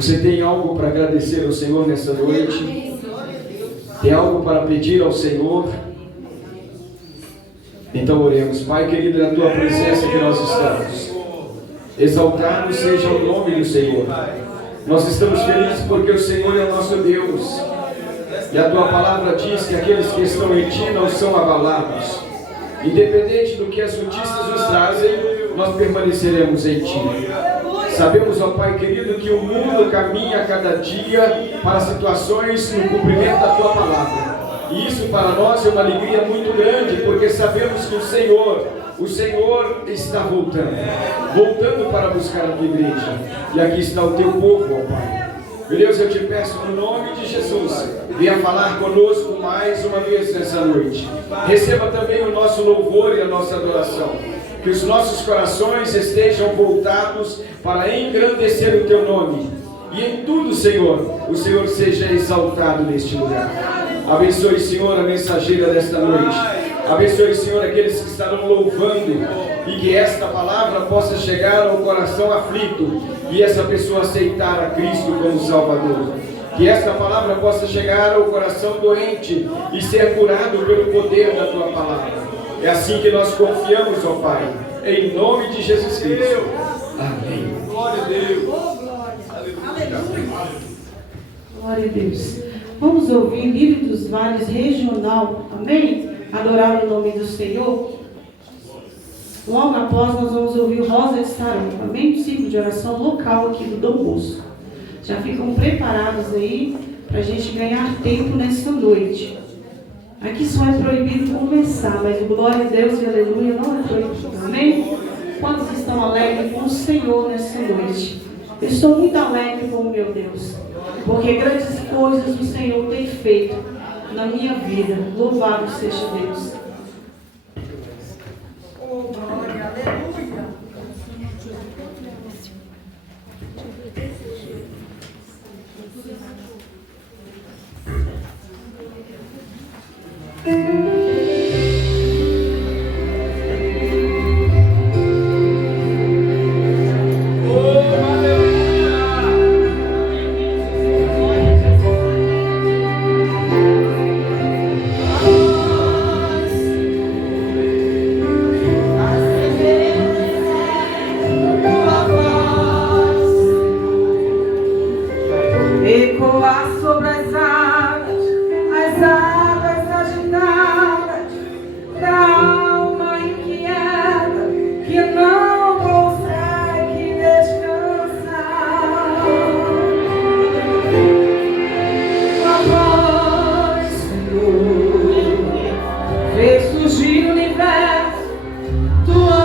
Você tem algo para agradecer ao Senhor nessa noite? Tem algo para pedir ao Senhor? Então oremos. Pai querido, na Tua presença que nós estamos, exaltado seja o nome do Senhor. Nós estamos felizes porque o Senhor é o nosso Deus. E a Tua palavra diz que aqueles que estão em Ti não são abalados. Independente do que as notícias nos trazem, nós permaneceremos em Ti. Sabemos, ó Pai querido, que o mundo caminha a cada dia para situações no cumprimento da Tua palavra. E isso para nós é uma alegria muito grande, porque sabemos que o Senhor está voltando para buscar a Tua igreja. E aqui está o Teu povo, ó Pai. Meu Deus, eu te peço no nome de Jesus, venha falar conosco mais uma vez nessa noite. Receba também o nosso louvor e a nossa adoração. Que os nossos corações estejam voltados para engrandecer o Teu nome. E em tudo, Senhor, o Senhor seja exaltado neste lugar. Abençoe, Senhor, a mensageira desta noite. Abençoe, Senhor, aqueles que estarão louvando. E que esta palavra possa chegar ao coração aflito. E essa pessoa aceitar a Cristo como Salvador. Que esta palavra possa chegar ao coração doente e ser curado pelo poder da Tua palavra. É assim que nós confiamos, ó Pai, em nome de Jesus Cristo. Amém. Glória a Deus. Aleluia. Glória a Deus. Vamos ouvir o Livro dos Vales Regional. Amém? Adorar o nome do Senhor. Logo após nós vamos ouvir o Rosa de Saron. Amém? Um ciclo de oração local aqui do Dom Bosco. Já ficam preparados aí para a gente ganhar tempo nessa noite. Aqui só é proibido conversar, mas o glória a Deus e aleluia não é proibido. Amém? Quantos estão alegres com o Senhor nessa noite? Eu estou muito alegre com o meu Deus, porque grandes coisas o Senhor tem feito na minha vida. Louvado seja Deus. Oh, glória, aleluia. A tua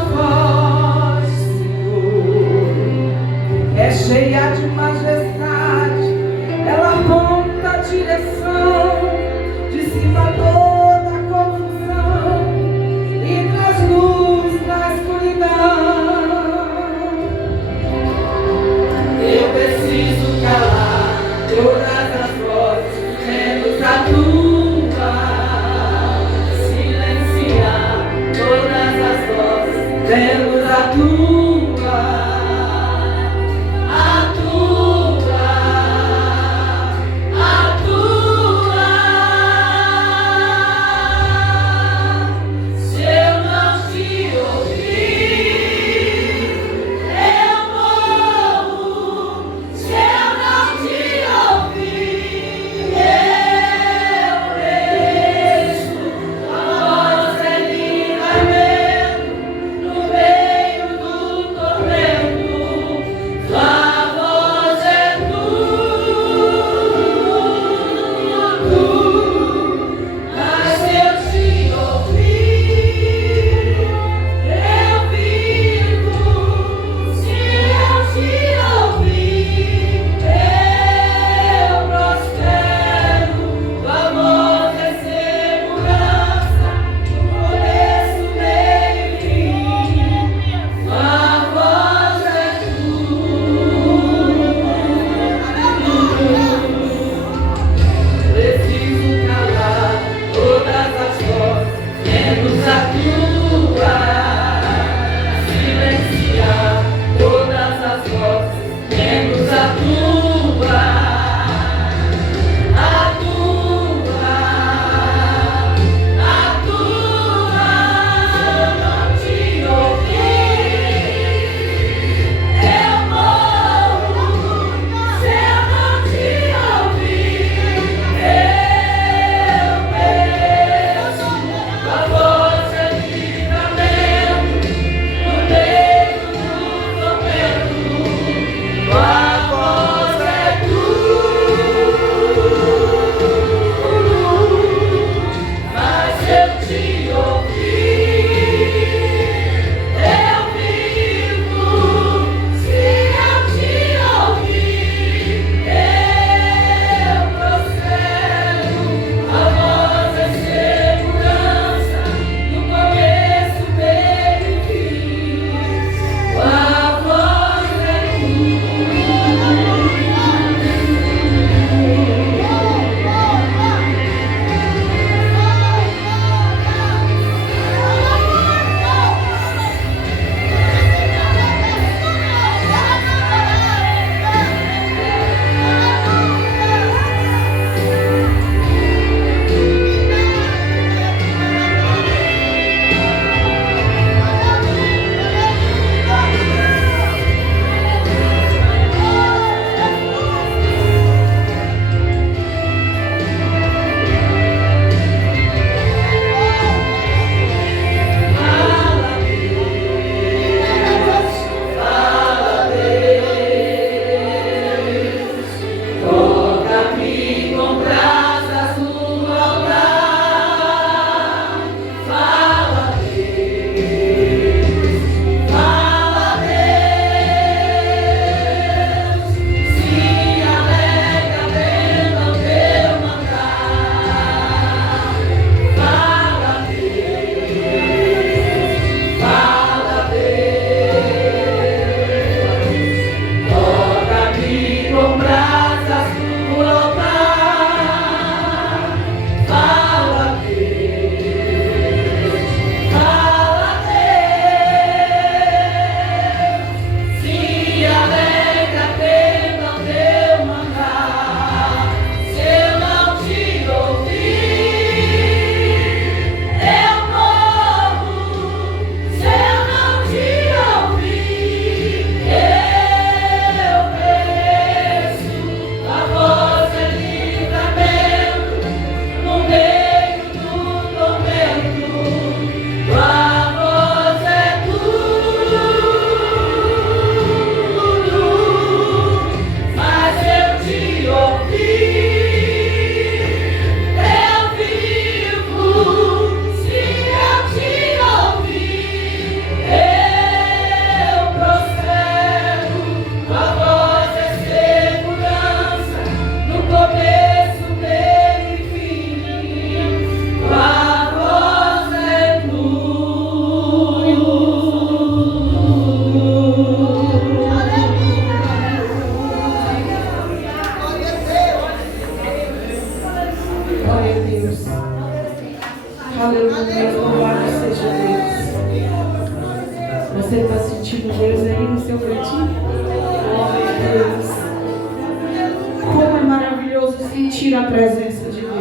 sentir a presença de Deus.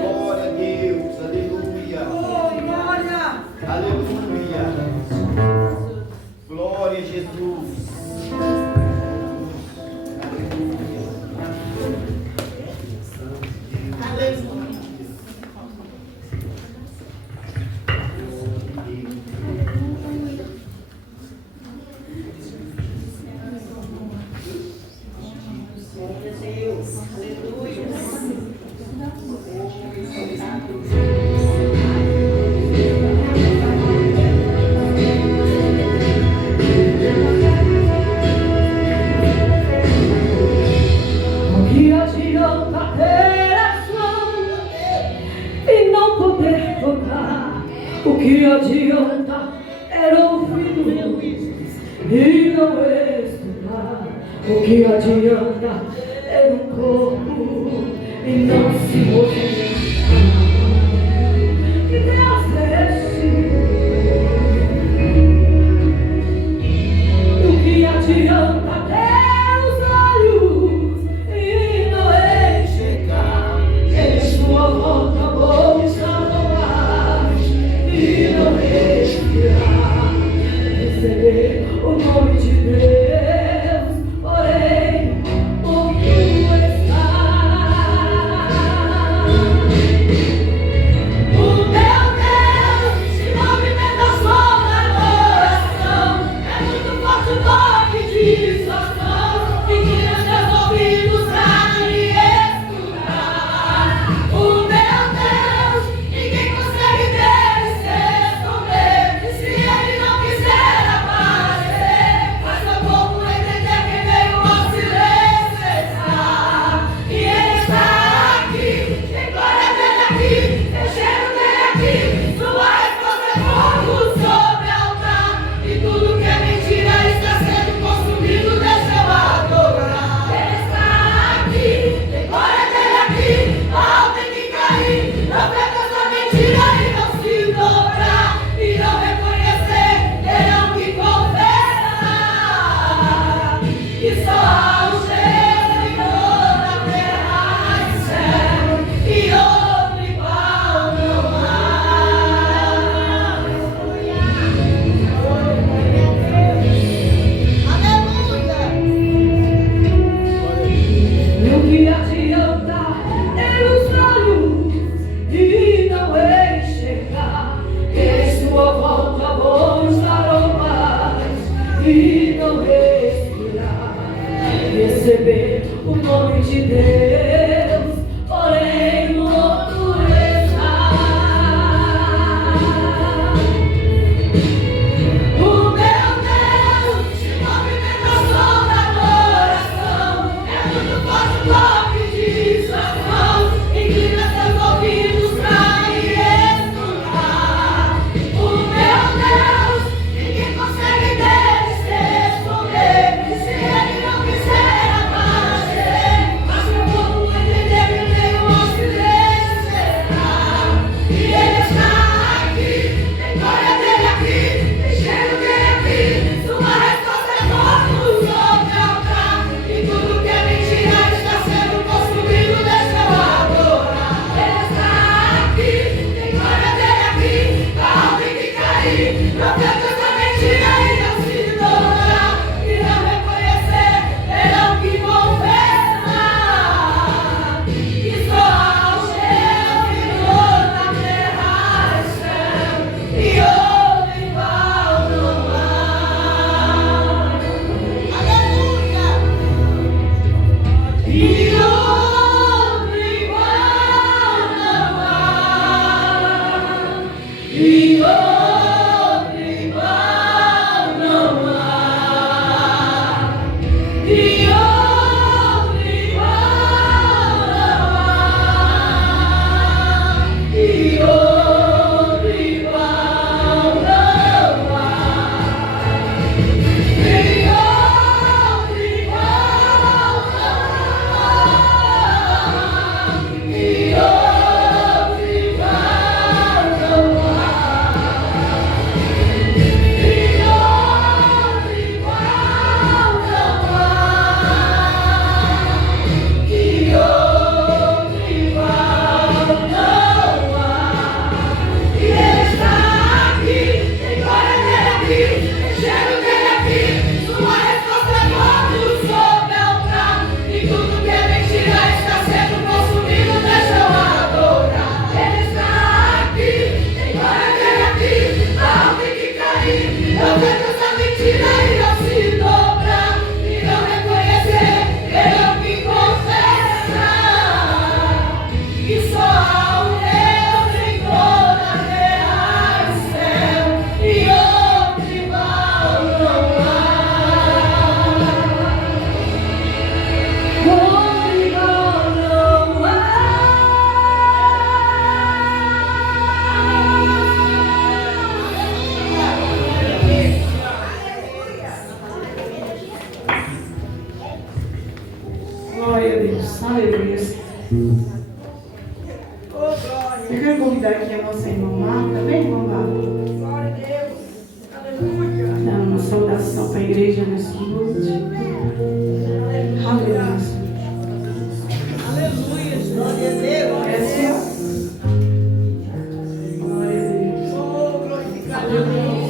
Glória a Deus, aleluia. Aleluia. Glória a Jesus. O que adianta era ouvido e não estudar? O que adianta era um corpo e não se movimentar? Que Deus é esse? O que adianta ter os olhos e não enxergar? Em sua volta vou estar e não respirar, receber o nome de Deus, porém, por tu estás. O meu Deus se movimenta sobre a oração, é muito forte o toque de suas mãos, inclina seus ouvidos pra me escutar. O meu Deus, ninguém consegue ver. E não respirar, receber o nome de Deus, porém no outro estar. O meu Deus se movimenta sobre a coração, é muito forte o toque de suas mãos, inclina seus ouvidos pra me escutar. O meu Deus, ninguém consegue ver. Se ele não quiser aparecer, mas eu vou Glória a Deus. Aleluia. Eu quero convidar aqui a nossa irmã Marta. Vem, irmã Marta. Glória a Deus. Aleluia. Dá uma saudação para a igreja nessa noite. Aleluia. Aleluia. Glória a Deus. Glória a Deus. Glória a Deus. Oh, glorificado Deus.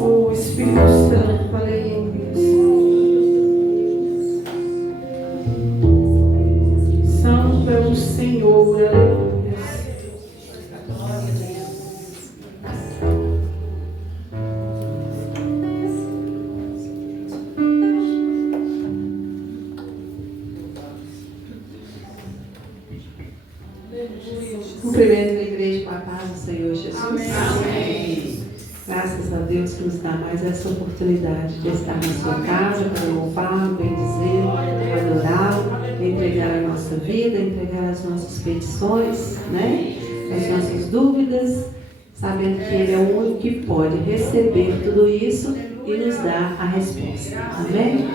Oh, Espírito Santo, aleluia. Santo é o Senhor, aleluia. Cumprimento a igreja com a paz do Senhor Jesus. Amém. Graças a Deus que nos dá mais essa oportunidade de estar na sua casa para louvá-lo, bendizê-lo, adorá-lo, entregar a nossa vida, entregar as nossas petições, né? As nossas dúvidas, sabendo que Ele é o único que pode receber tudo isso e nos dar a resposta. Amém?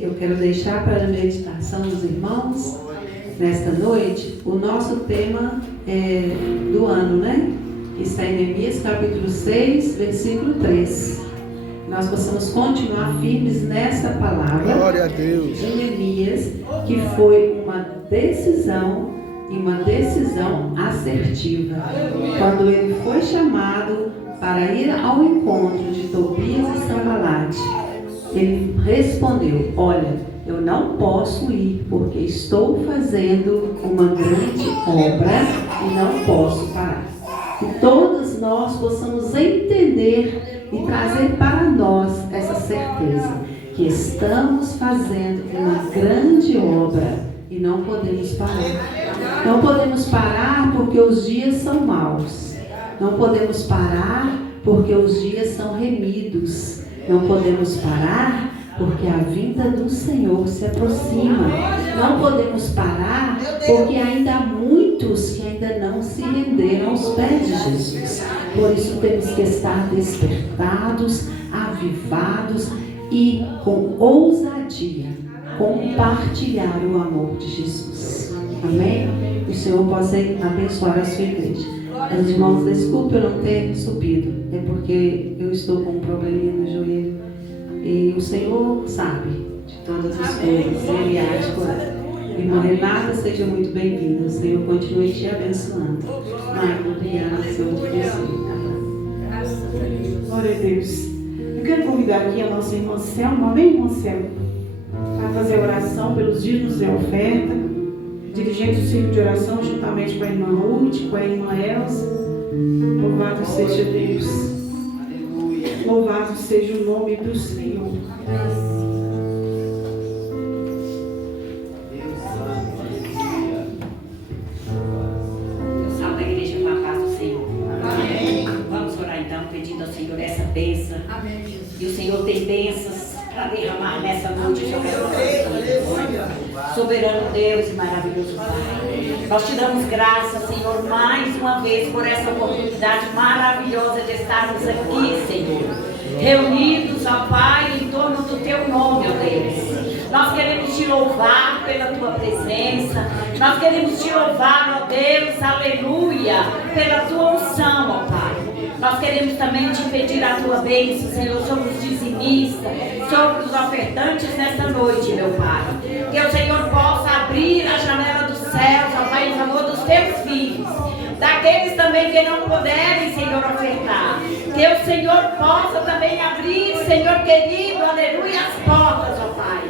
Eu quero deixar para a meditação dos irmãos nesta noite o nosso tema do ano, né? Está em Neemias capítulo 6, versículo 3. Nós possamos continuar firmes nessa palavra. Glória a Deus. De Neemias, que foi uma decisão assertiva. Quando ele foi chamado para ir ao encontro de Tobias e Sanbalate, ele respondeu: olha, eu não posso ir porque estou fazendo uma grande obra e não posso parar. Que todos nós possamos entender e trazer para nós essa certeza que estamos fazendo uma grande obra e não podemos parar. Não podemos parar porque os dias são maus. Não podemos parar porque os dias são remidos. Não podemos parar porque a vinda do Senhor se aproxima. Não podemos parar porque ainda há muitos que ainda não se renderam aos pés de Jesus. Por isso temos que estar despertados, avivados e com ousadia compartilhar o amor de Jesus. Amém? O Senhor possa abençoar a sua igreja. Os irmãos, desculpe eu não ter subido. É porque eu estou com um probleminha no joelho. E o Senhor sabe de todas as coisas. Ele age por aí. Irmã Renata, seja muito bem-vinda. O Senhor continue te abençoando. Marco, obrigada, Senhor, de você. Glória a Deus. Eu quero convidar aqui a nossa irmã Selma. Amém, irmã Selma? Para fazer oração pelos dízimos e oferta. Dirigente do círculo de oração, juntamente com a irmã Ruth, com a irmã Elza. Louvado seja Deus. Louvado seja o nome do Senhor. Eu salvo a igreja com a paz do Senhor. Amém. Vamos orar então, pedindo ao Senhor essa bênção. Amém, Jesus. E o Senhor tem bênçãos para derramar nessa noite sobre as nossas vidas. Soberano Deus e maravilhoso Pai. Nós te damos graças, Senhor, mais uma vez por essa oportunidade maravilhosa de estarmos aqui, Senhor. Reunidos, ó Pai, em torno do Teu nome, ó Deus. Nós queremos te louvar pela Tua presença. Nós queremos te louvar, ó Deus, aleluia, pela Tua unção, ó Pai. Nós queremos também te pedir a Tua bênção, Senhor, sobre os dizimistas, sobre os ofertantes nesta noite, meu Pai. Que o Senhor possa abrir a janela dos céus, ó Pai, em favor dos Teus filhos. Daqueles também que não puderem, Senhor, ofertar. Que o Senhor possa também abrir, Senhor querido, aleluia, as portas, ó Pai.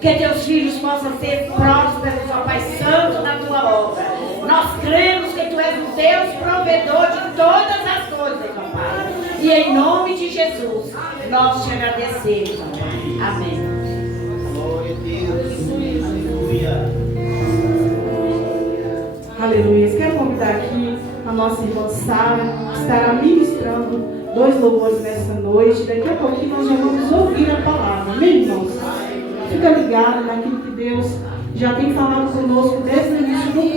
Que Teus filhos possam ser prósperos, ó Pai Santo, na Tua obra. Nós cremos que Tu és o Deus provedor de todas as coisas, ó Pai. E em nome de Jesus, nós te agradecemos, ó Pai. Amém. Glória a Deus. Aleluia. Aleluia. Quero convidar aqui a nossa irmã Sara, que estará ministrando 2 louvores nessa noite. Daqui a pouquinho nós já vamos ouvir a palavra. Amém, irmãos? Fica ligado naquilo que Deus já tem falado conosco desde o início do culto.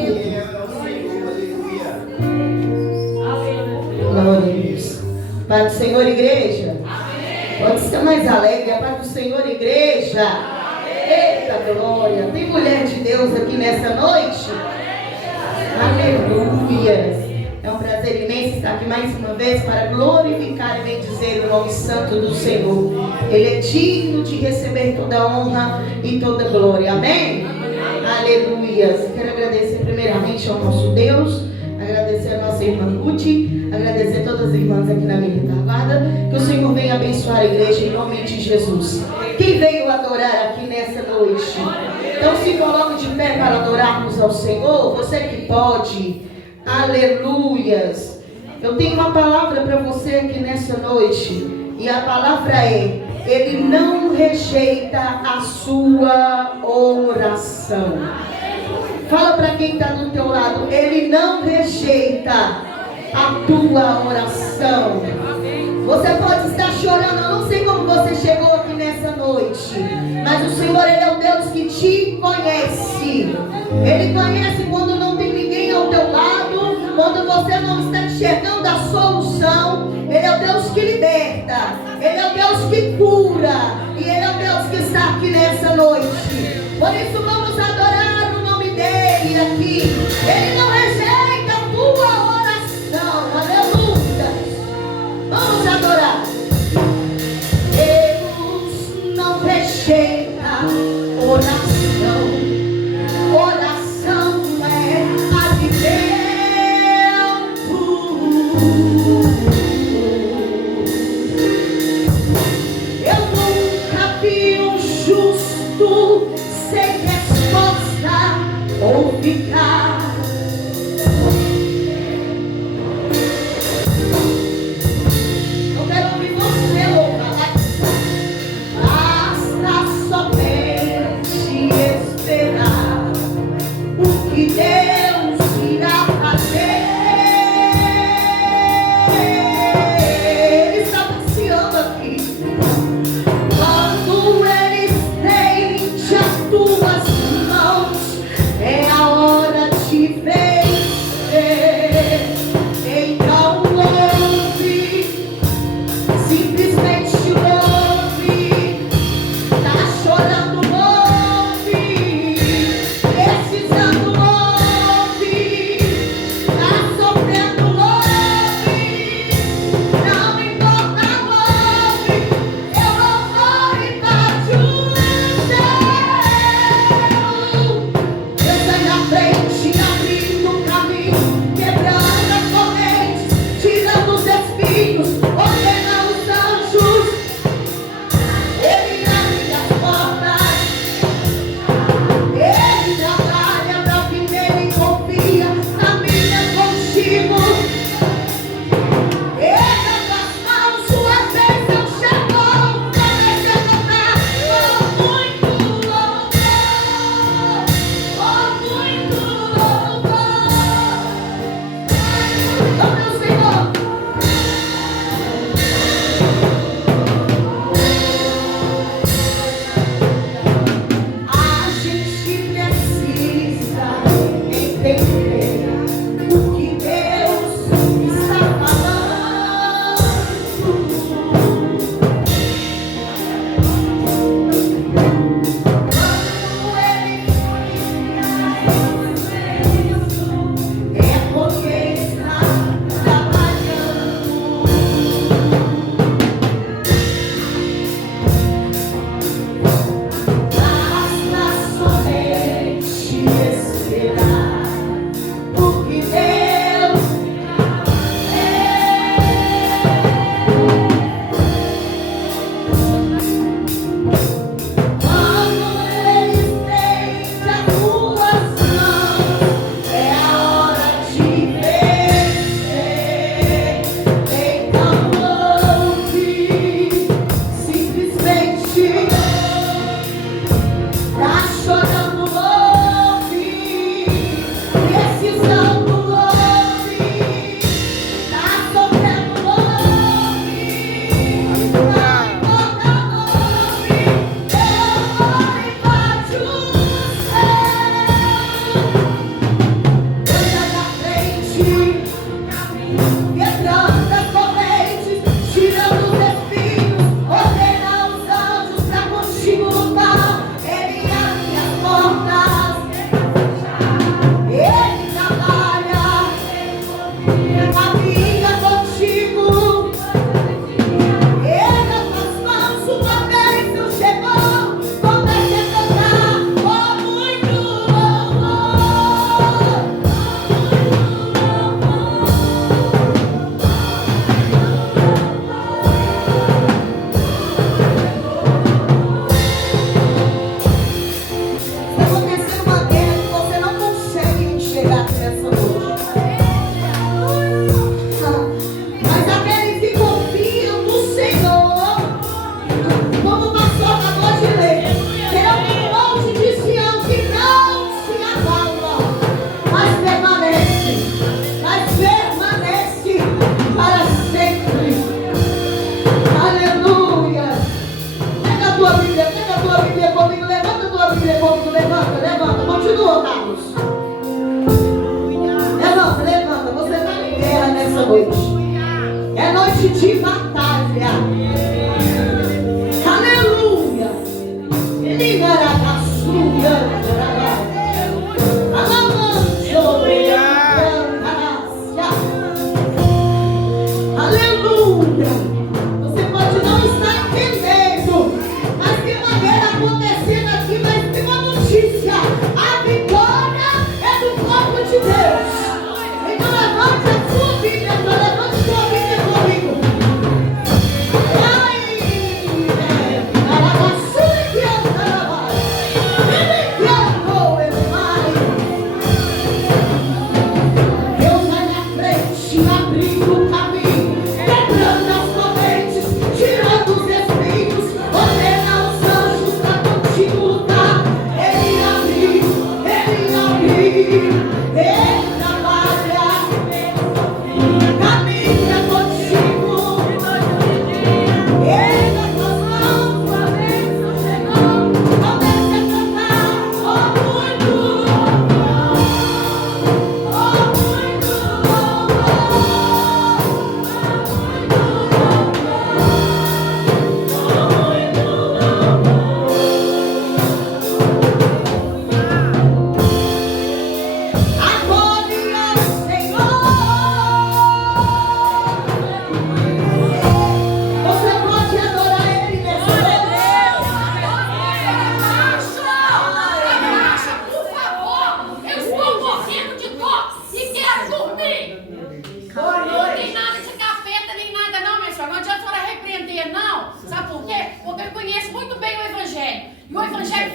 Glória a Deus. Paz do Senhor, igreja. Pode ser mais alegre. A paz do Senhor, igreja. Eita glória! Tem mulher de Deus aqui nessa noite? Aleluia! É um prazer imenso estar aqui mais uma vez para glorificar e bendizer o nome santo do Senhor. Ele é digno de receber toda honra e toda glória. Amém? Aleluia! Quero agradecer primeiramente ao nosso Deus, agradecer a nossa irmã Ruth, agradecer a todas as irmãs aqui na minha retaguarda. Que o Senhor venha abençoar a igreja em nome de Jesus. Quem veio adorar aqui nessa noite? Então se coloque de pé para adorarmos ao Senhor. Você que pode. Aleluias. Eu tenho uma palavra para você aqui nessa noite. E a palavra é: Ele não rejeita a sua oração. Fala para quem está do teu lado: Ele não rejeita a tua oração. Você pode estar chorando, eu não sei como você chegou aqui nessa noite, mas o Senhor, Ele é o Deus que te conhece. Ele conhece quando não tem ninguém ao teu lado, quando você não está enxergando a solução. Ele é o Deus que liberta, Ele é o Deus que cura, e Ele é o Deus que está aqui nessa noite. Por isso vamos adorar o nome dEle aqui. Ele não rejeita a tua oração. Aleluia. Vamos adorar. Deus não rejeita oração. Oração é alimento. Eu nunca vi um justo sem resposta ou ficar. Eu quero ouvir você louvar. Basta somente esperar o que Deus irá fazer. Ele está passeando aqui. Quando Ele estende as tuas mãos, é a hora de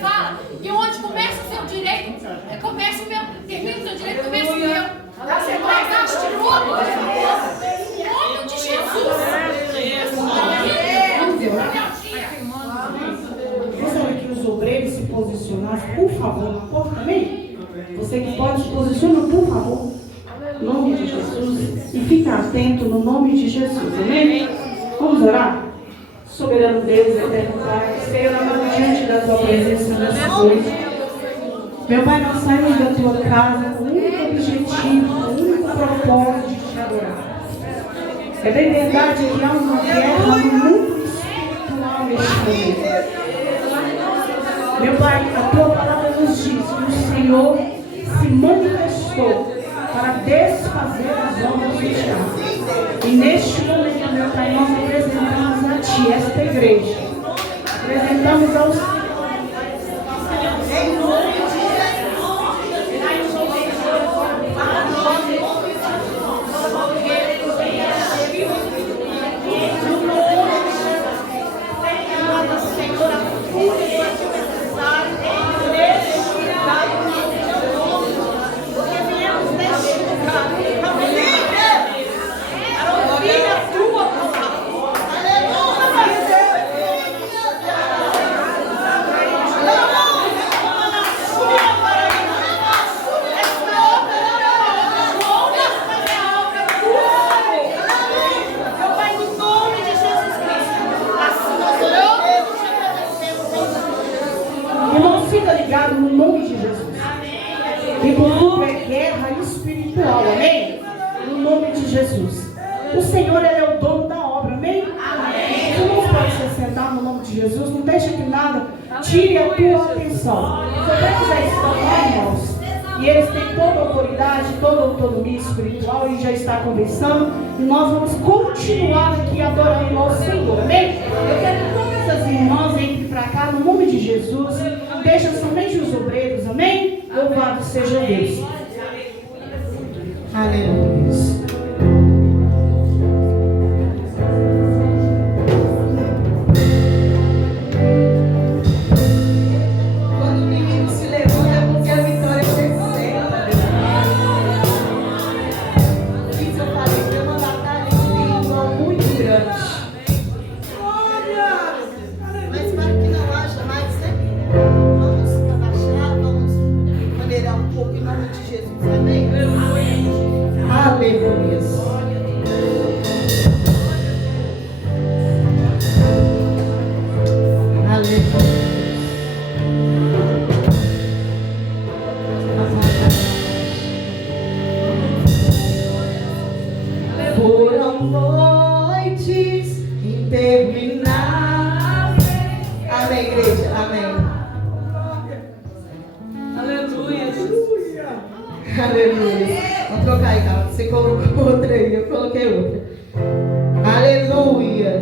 fala que onde começa o seu direito, começa o meu, termina o seu direito, começa o meu. Você tragaste tudo. Em nome de Jesus. Gostaria que os obreiros se posicionassem, por favor, na porta, amém? Você que pode, se posiciona, por favor, no nome de Jesus, e fica atento no nome de Jesus, amém? Vamos orar? Soberano Deus, eterno Pai, Senhor, amado, diante da tua presença nessa noite. Meu Pai, nós saímos da tua casa com o único objetivo, com o único propósito de te adorar. É bem verdade que há uma guerra no mundo espiritual neste momento. Meu Pai, a tua palavra nos diz que o Senhor se manifestou para desfazer as obras do diabo. E neste momento, meu Pai, nós apresentamos a Ti esta igreja. Apresentamos ao Senhor. Fica ligado no nome de Jesus. E por tudo é guerra espiritual, amém? No nome de Jesus. O Senhor, Ele é o dono da obra, amém? Amém. Você não pode se sentar no nome de Jesus, não deixa que nada tire a tua atenção. Os obreiros já estão lá, irmãos, e eles têm toda a autoridade, toda a autonomia espiritual, e já está conversando, e nós vamos continuar aqui adorando ao Senhor, amém? Eu quero que todas as irmãs entrem para cá no nome de Jesus. Deixa somente os obreiros, amém? Louvado seja Deus. Aleluia. Quando o menino se levanta é porque a vitória chegou. Isso eu falei, foi uma batalha espiritual muito grande. Mas para que não haja mais, né? Vamos abaixar, vamos maneirar um pouco em nome de Jesus, amém? Aleluia. Foram noites intermináveis. Amém, igreja, amém. Aleluia. Vamos trocar aí, cara. Você colocou outra aí, eu coloquei outra. Aleluia.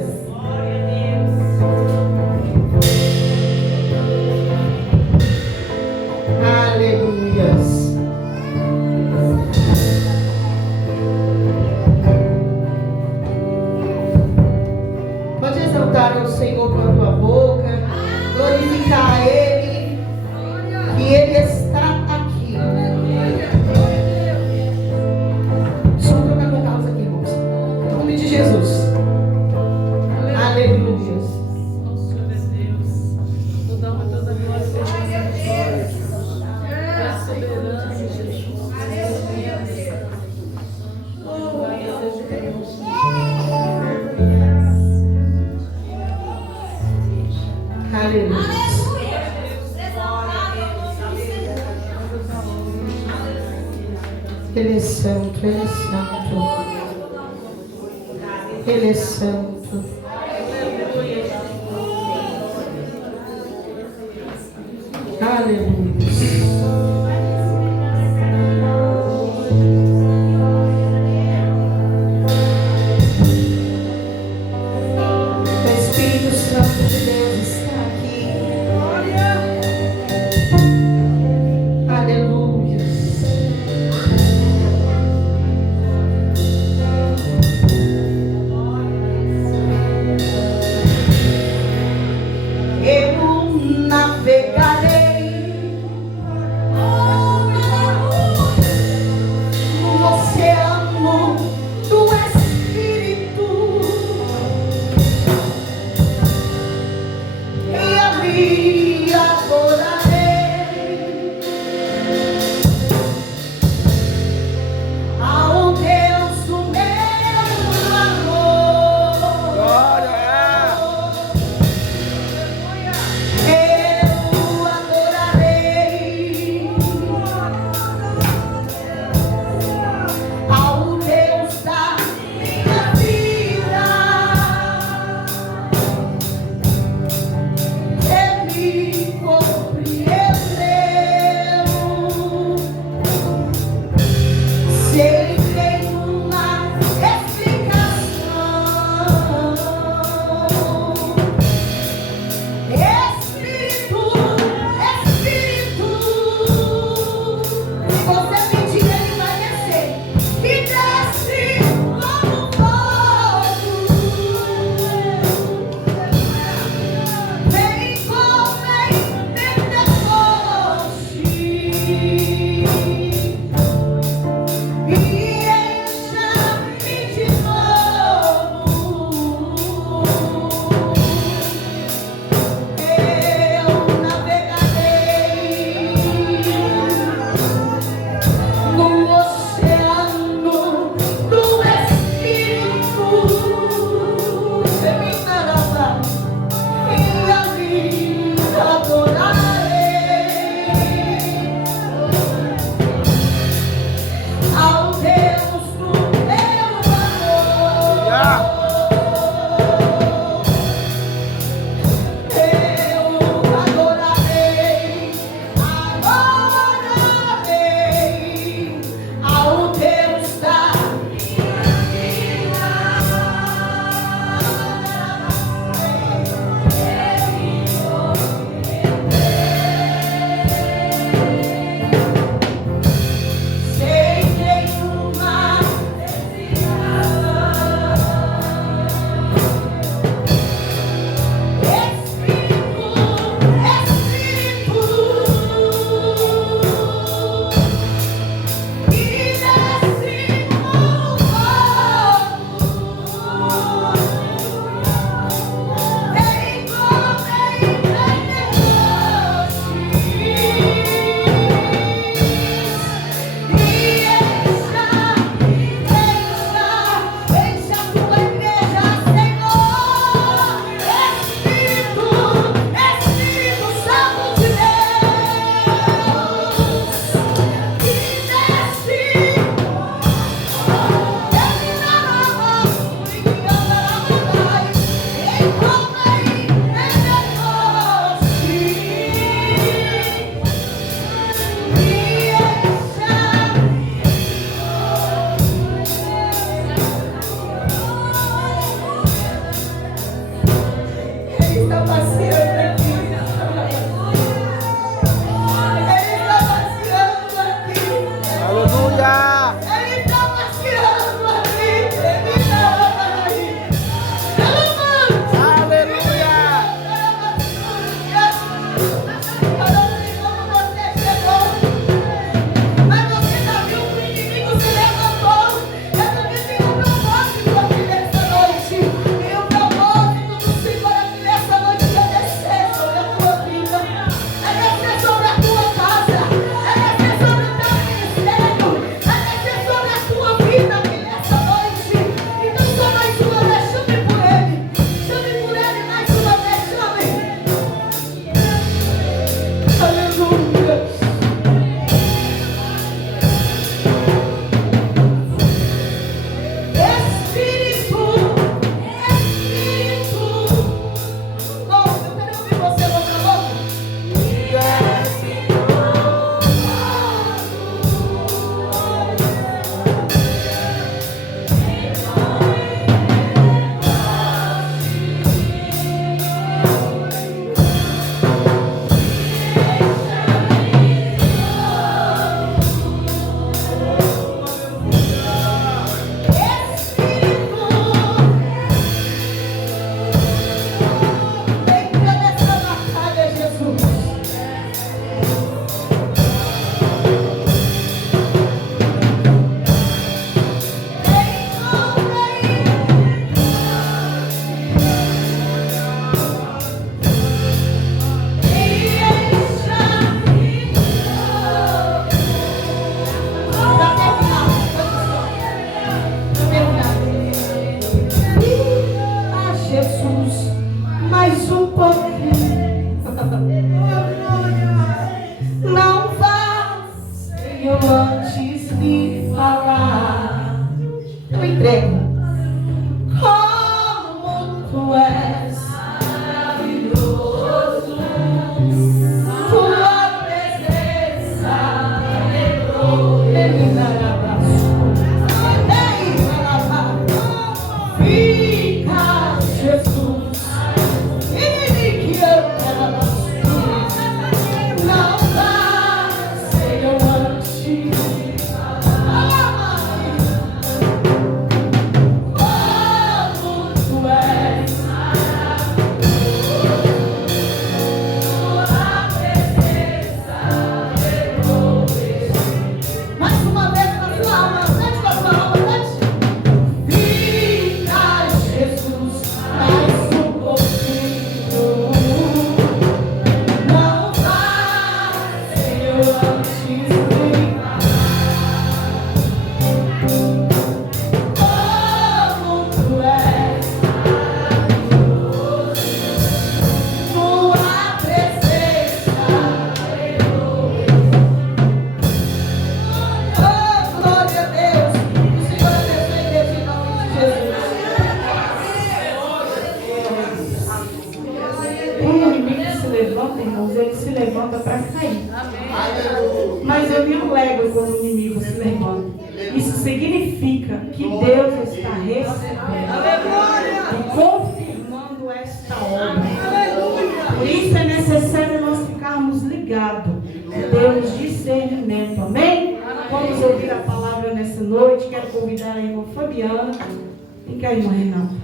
Aleluia. Pode exaltar o Senhor com a tua boca, glorificar a Ele, que Ele está aqui. Só trocar com causa aqui, irmãos. Em nome de Jesus. Aleluia. Aleluia. Ele é santo, Ele é santo. Ele é santo. Aleluia. O Espírito Santo de Deus está aqui. Aleluia. Eu navegarei te adorarei. Ao Deus do meu amor, eu adorarei. Ao Deus da minha vida, Ele pouquinho. Não vá, Senhor, antes de falar. Eu entrego. Como tu és maravilhoso, tua presença alegrou. Fica, Jesus, e que eu quero. Não dá, Senhor, antes de falar. Como tu és maravilhoso, tua presença alegrou. Mais uma vez na sua alma, antes da sua alma, antes. Fica, Jesus, mais um pouquinho. Não vá, Senhor, antes de falar. Como tu és maravilhoso, tua presença alegrou. Oh, glória a Deus. O Senhor abençoe Deus em nome de Jesus. Quando o inimigo se levanta, irmãos, ele se levanta para cair. Mas eu me alegro quando o inimigo se levanta. Isso significa que Deus está recebendo e confirmando esta obra. Por isso é necessário nós ficarmos ligados, termos discernimento. Amém? Vamos ouvir a palavra nessa noite. Quero convidar a irmã Fabiana. Vem cá, irmã Renata.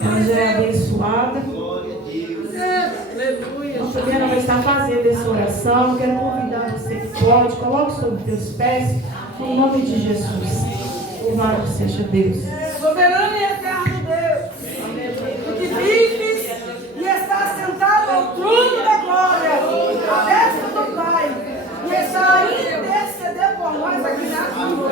Ela já é abençoada. Glória a Deus. A Fabiana vai estar fazendo essa oração. Eu quero convidar você que pode. Coloque sobre os teus pés. Em nome de Jesus. Louvado seja Deus. Soberano e eterno Deus, que vives e está sentado ao trono da glória, à destra do Pai, e está a interceder por nós aqui na rua.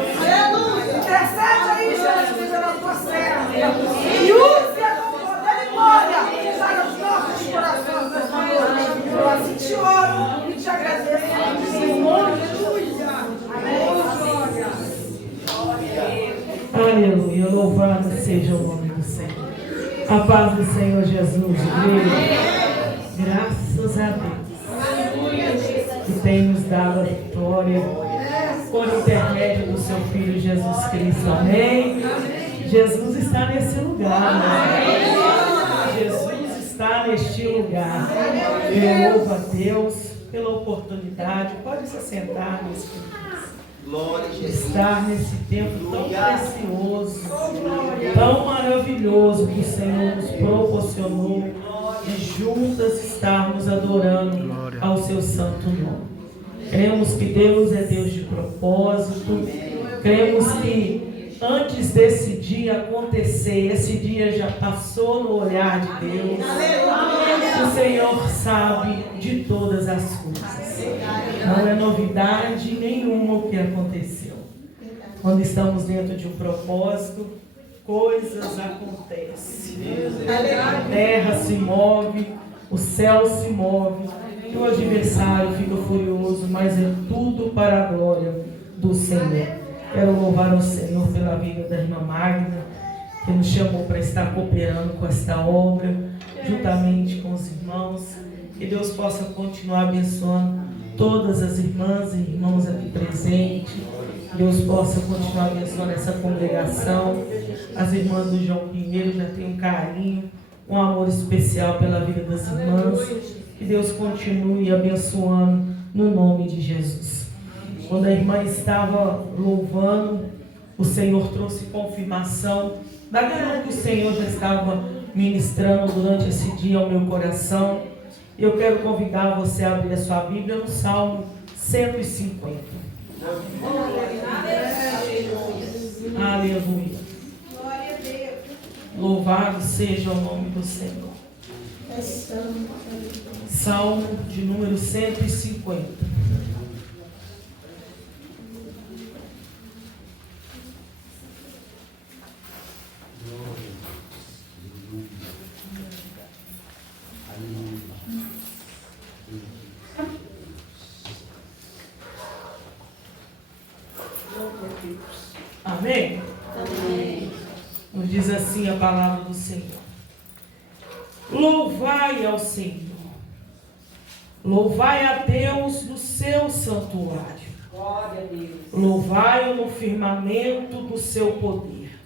Intercede aí, Jesus, pela tua serva, e use a tua poder e glória para os nossos corações nesta noite. Eu assim te oro e te agradeço, em nome de Jesus. Amém. Aleluia, louvado seja o nome do Senhor. A paz do Senhor Jesus, igreja. Graças a Deus que tem nos dado a vitória por intermédio do seu Filho Jesus Cristo. Amém? Jesus está nesse lugar. Né? Jesus está neste lugar. Eu louvo a Deus pela oportunidade. Pode se sentar nesse lugar. Glória a Jesus. Estar nesse tempo tão precioso, tão maravilhoso que o Senhor nos proporcionou de juntas estarmos adorando ao seu santo nome. Cremos que Deus é Deus de propósito, cremos que antes desse dia acontecer, esse dia já passou no olhar de Deus. O Senhor sabe de todas as coisas. Não é novidade nenhuma o que aconteceu. Quando estamos dentro de um propósito, coisas acontecem. A terra se move, o céu se move, e o adversário fica furioso, mas é tudo para a glória do Senhor. Quero louvar o Senhor pela vida da irmã Magna, que nos chamou para estar cooperando com esta obra, juntamente com os irmãos. Que Deus possa continuar abençoando todas as irmãs e irmãos aqui presentes. Deus possa continuar abençoando essa congregação. As irmãs do João Pinheiro já têm um carinho, um amor especial pela vida das irmãs. Que Deus continue abençoando no nome de Jesus. Quando a irmã estava louvando, o Senhor trouxe confirmação daquilo que o Senhor já estava ministrando durante esse dia ao meu coração. Eu quero convidar você a abrir a sua Bíblia no Salmo 150. Aleluia. Louvado seja o nome do Senhor. Salmo de número 150. Amém? Amém. Nos diz assim a palavra do Senhor. Louvai ao Senhor. Louvai a Deus no seu santuário. Glória a Deus. Louvai-o no firmamento do seu poder.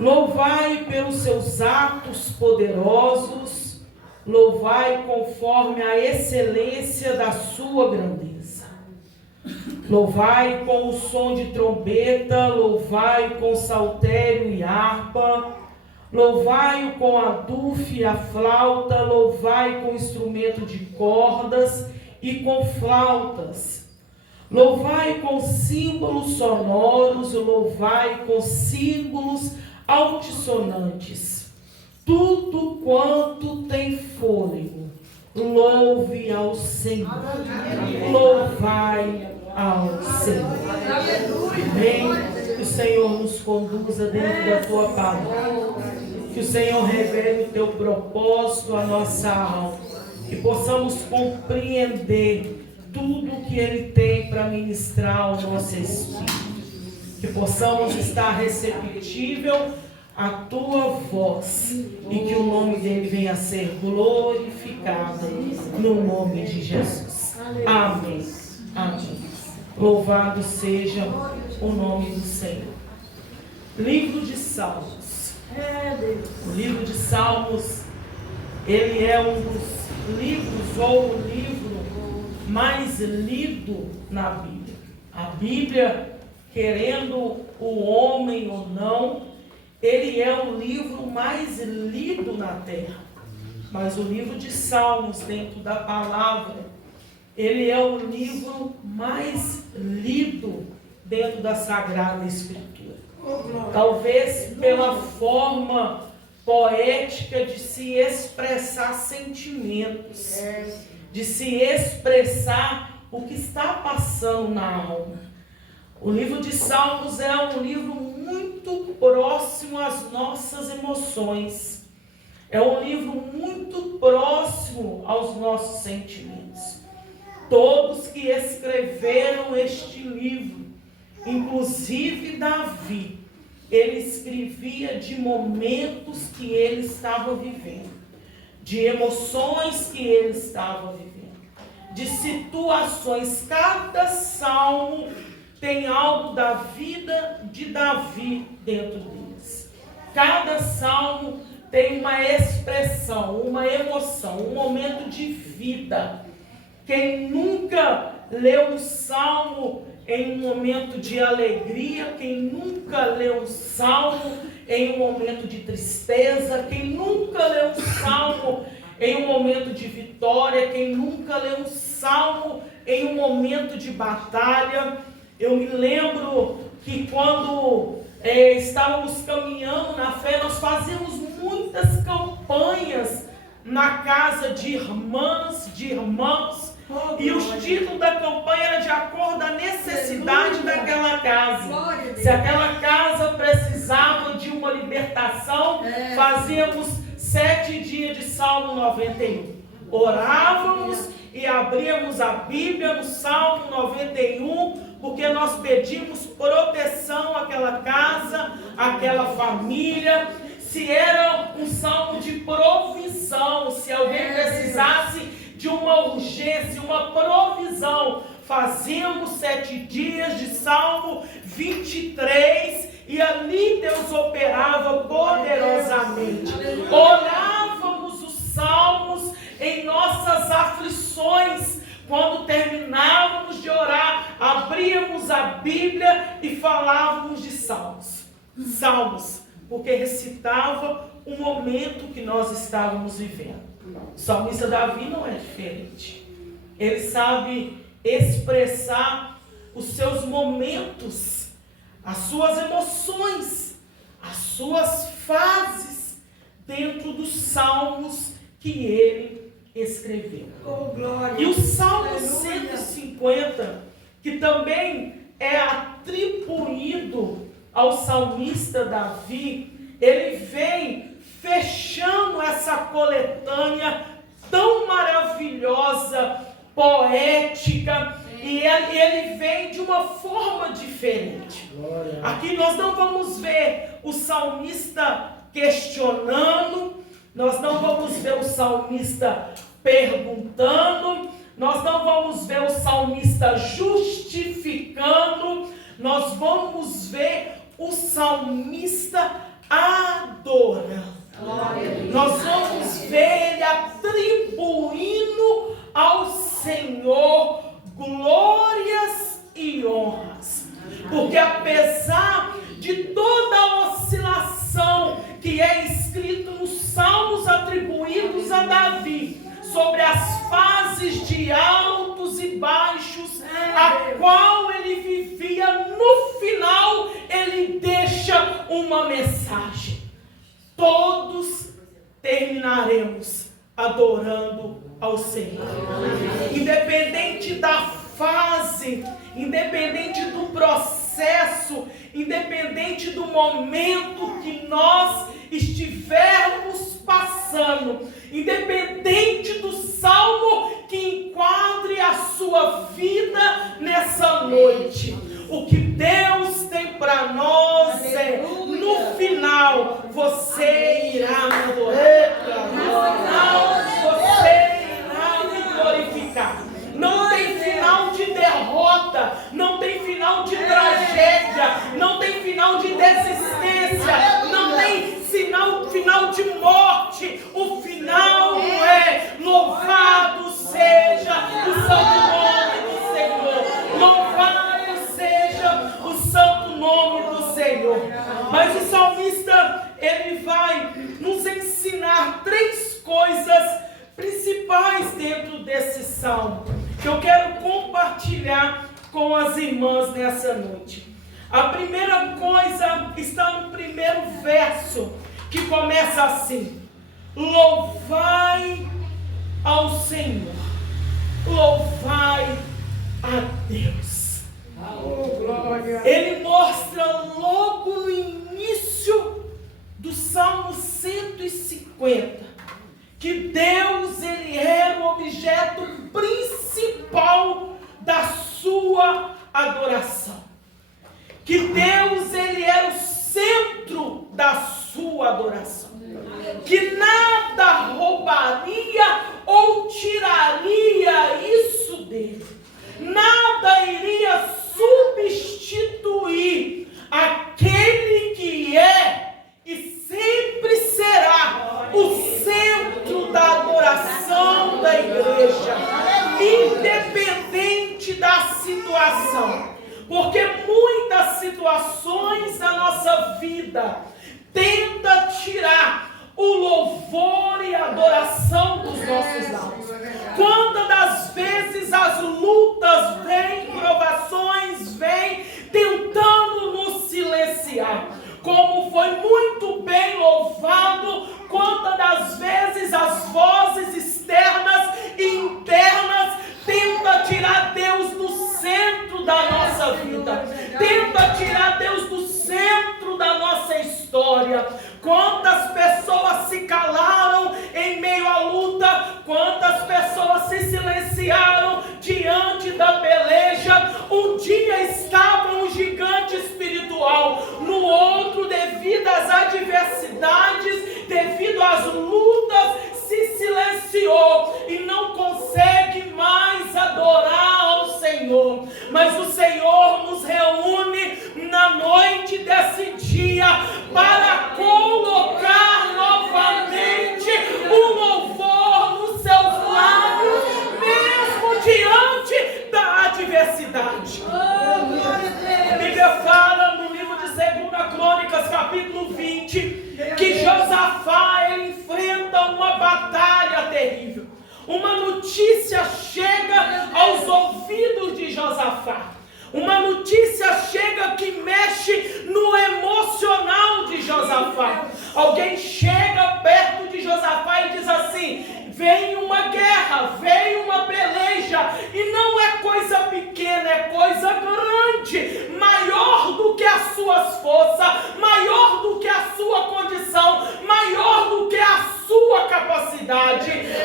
Louvai pelos seus atos poderosos. Louvai conforme a excelência da sua grandeza. Louvai com o som de trombeta, louvai com saltério e harpa, louvai-o com a dufe e a flauta, louvai com instrumento de cordas e com flautas. Louvai com símbolos sonoros, louvai com símbolos altissonantes. Tudo quanto tem fôlego, louve ao Senhor. Louvai ao Senhor. Amém. Que o Senhor nos conduza dentro da tua palavra. Que o Senhor revele o teu propósito à nossa alma. Que possamos compreender tudo que Ele tem para ministrar ao nosso espírito. Que possamos estar receptível à tua voz e que o nome dele venha a ser glorificado no nome de Jesus. Amém. Amém. Louvado seja o nome do Senhor. Livro de Salmos. O livro de Salmos, ele é um dos livros ou o livro mais lido na Bíblia. A Bíblia, querendo o homem ou não, ele é o livro mais lido na terra. Mas o livro de Salmos, dentro da palavra, ele é o livro mais lido dentro da Sagrada Escritura. Talvez pela forma poética de se expressar sentimentos, de se expressar o que está passando na alma. O livro de Salmos é um livro muito próximo às nossas emoções. É um livro muito próximo aos nossos sentimentos. Todos que escreveram este livro, inclusive Davi, ele escrevia de momentos que ele estava vivendo, de emoções que ele estava vivendo, de situações. Cada salmo tem algo da vida de Davi dentro deles. Cada salmo tem uma expressão, uma emoção, um momento de vida. Quem nunca leu um salmo em um momento de alegria, quem nunca leu um salmo em um momento de tristeza, quem nunca leu um salmo em um momento de vitória, quem nunca leu um salmo em um momento de batalha. Eu me lembro que quando estávamos caminhando na fé, nós fazíamos muitas campanhas na casa de irmãs, de irmãos, e os títulos da campanha eram de acordo com a necessidade daquela casa. Se aquela casa precisava de uma libertação, fazíamos 7 dias de Salmo 91. Orávamos e abríamos a Bíblia no Salmo 91, porque nós pedimos proteção àquela casa, àquela família. Se era um salmo de provisão, se alguém precisasse de uma urgência, uma provisão, fazíamos 7 dias de Salmo 23 e ali Deus operava poderosamente. Orávamos os salmos em nossas aflições. Quando terminávamos de orar, abríamos a Bíblia e falávamos de salmos. Salmos, porque recitava o momento que nós estávamos vivendo. O salmista Davi não é diferente. Ele sabe expressar os seus momentos, as suas emoções, as suas fases dentro dos salmos que ele escreveu. E o Salmo 150, que também é atribuído ao salmista Davi, ele vem fechando essa coletânea tão maravilhosa, poética, e ele vem de uma forma diferente. Aqui nós não vamos ver o salmista questionando, nós não vamos ver o salmista perguntando, nós não vamos ver o salmista justificando, nós vamos ver o salmista adorando. Nós vamos ver ele atribuindo ao Senhor glórias e honras. Porque apesar de toda a oscilação que é escrito nos salmos atribuídos a Davi, sobre as fases de altos e baixos, a qual ele vivia, no final ele deixa uma mensagem: todos terminaremos adorando ao Senhor. Independente da fase, independente do processo, independente do momento que nós estivermos passando, independente do salmo que enquadre a sua vida nessa noite, o que Deus tem para nós é: no final você irá me adorar, no final você irá me glorificar. Não tem final de derrota, não tem final de tragédia, não tem final de desistência, não tem final de morte. O final é: louvado seja o santo nome do Senhor, louvado seja o santo nome do Senhor. Mas o salmista, ele vai nos ensinar 3 coisas principais dentro desse salmo, que eu quero compartilhar com as irmãs nessa noite. A primeira coisa está no primeiro verso, que começa assim: louvai ao Senhor, louvai a Deus. Ele mostra logo no início do Salmo 150 que Deus, ele era o objeto principal da sua adoração. Que Deus, ele era o centro da sua adoração. Que nada roubaria ou tiraria isso dele. Nada iria substituir aquele que é e sempre será o centro da adoração da igreja, independente da situação. Porque muitas situações da nossa vida tentam tirar o louvor e a adoração dos nossos lábios. Quantas das vezes as lutas vêm, provações vêm, tentando nos silenciar. Como foi muito bem louvado, quantas das vezes as vozes externas e internas tentam tirar Deus do centro da nossa vida, tenta tirar Deus do centro da nossa história. Quantas pessoas se calaram em meio à luta, quantas pessoas se silenciaram diante da peleja. Um dia estava um gigante espiritual, no outro, devido às adversidades, devido às lutas, se silenciou e não consegue mais adorar ao Senhor. Mas o Senhor nos reúne na noite desse dia para colocar novamente o louvor nos seus lábios, mesmo diante da adversidade. A Bíblia fala no livro de 2 Crônicas, capítulo 20, que Josafá, ele enfrenta uma batalha terrível. Uma notícia chega aos ouvidos de Josafá. Uma notícia chega que mexe no emocional de Josafá. Alguém chega perto de Josafá e diz assim: vem uma guerra, vem uma peleja, e não é coisa pequena, é coisa grande, maior do que as suas forças, maior do que a sua condição, maior do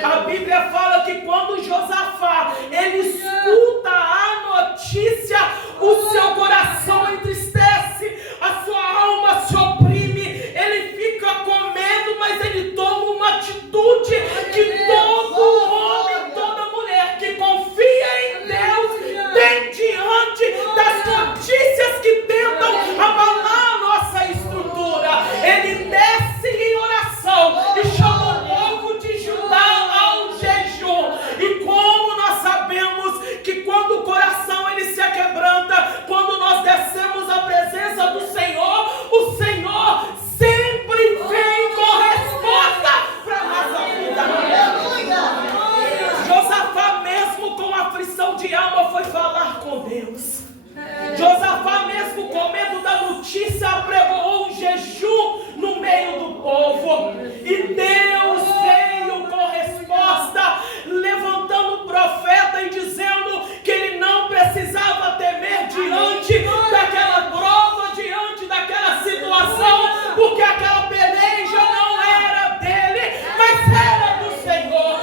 A Bíblia fala que quando Josafá, ele escuta a notícia, o seu coração entristece, a sua alma se oprime, ele fica com medo, mas ele toma uma atitude que todo homem, toda mulher que confia em Deus tem diante das notícias que tentam abalar a nossa estrutura. Ele desce em oração e chama o povo de Judá ao jejum. E como nós sabemos que quando o coração ele se quebranta, quando nós descemos à presença do Senhor, o Senhor sempre vem com resposta para a nossa vida. Josafá mesmo com aflição de alma foi falar com Deus. Josafá mesmo com medo da notícia apregoou um jejum no meio do povo. E Deus veio com resposta, levantando o profeta e dizendo que ele não precisava temer diante daquela prova, diante daquela situação, porque aquela peleja não era dele, mas era do Senhor.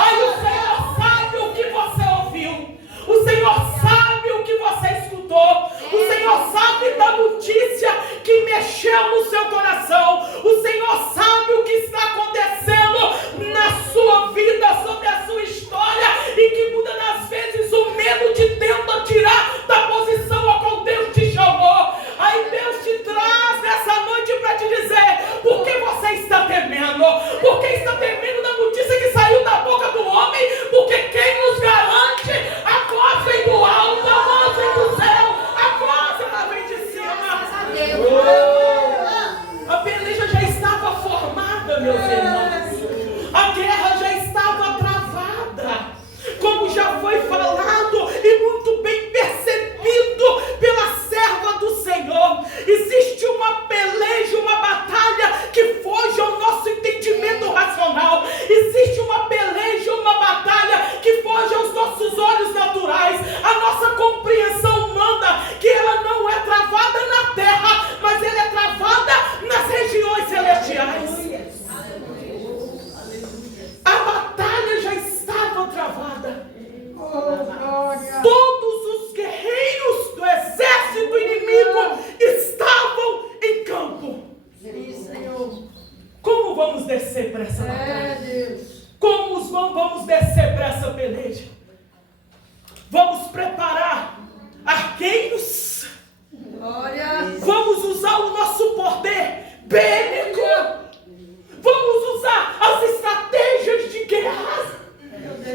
Aí o Senhor sabe o que você ouviu, o Senhor sabe o que você escutou, o Senhor sabe da notícia que mexeu no seu coração, o Senhor sabe o que está acontecendo na sua vida, sobre a sua história, e que muitas das vezes o medo te tenta tirar da posição a qual Deus te chamou. Aí Deus te traz nessa noite para te dizer: por que você está temendo? Por que está temendo da notícia que saiu da boca do homem? Porque quem nos garante, a voz vem do alto, a voz vem do céu, a voz ela vem de cima. A peleja já estava formada, meus irmãos. A guerra já estava travada. Como já foi falado e muito bem percebido pela serva do Senhor, existe uma peleja, uma batalha que foge ao nosso entendimento racional. Existe uma peleja, uma batalha que foge aos nossos olhos naturais. A nossa compreensão manda que ela não é travada na terra, mas ela é travada nas regiões celestiais. A batalha já estava travada. Todos os guerreiros do exército inimigo estavam em campo. Como vamos descer para essa batalha? Como vamos descer para essa peleja? Vamos preparar arqueiros. Vamos usar o nosso poder bélico. Vamos usar as estratégias de guerra.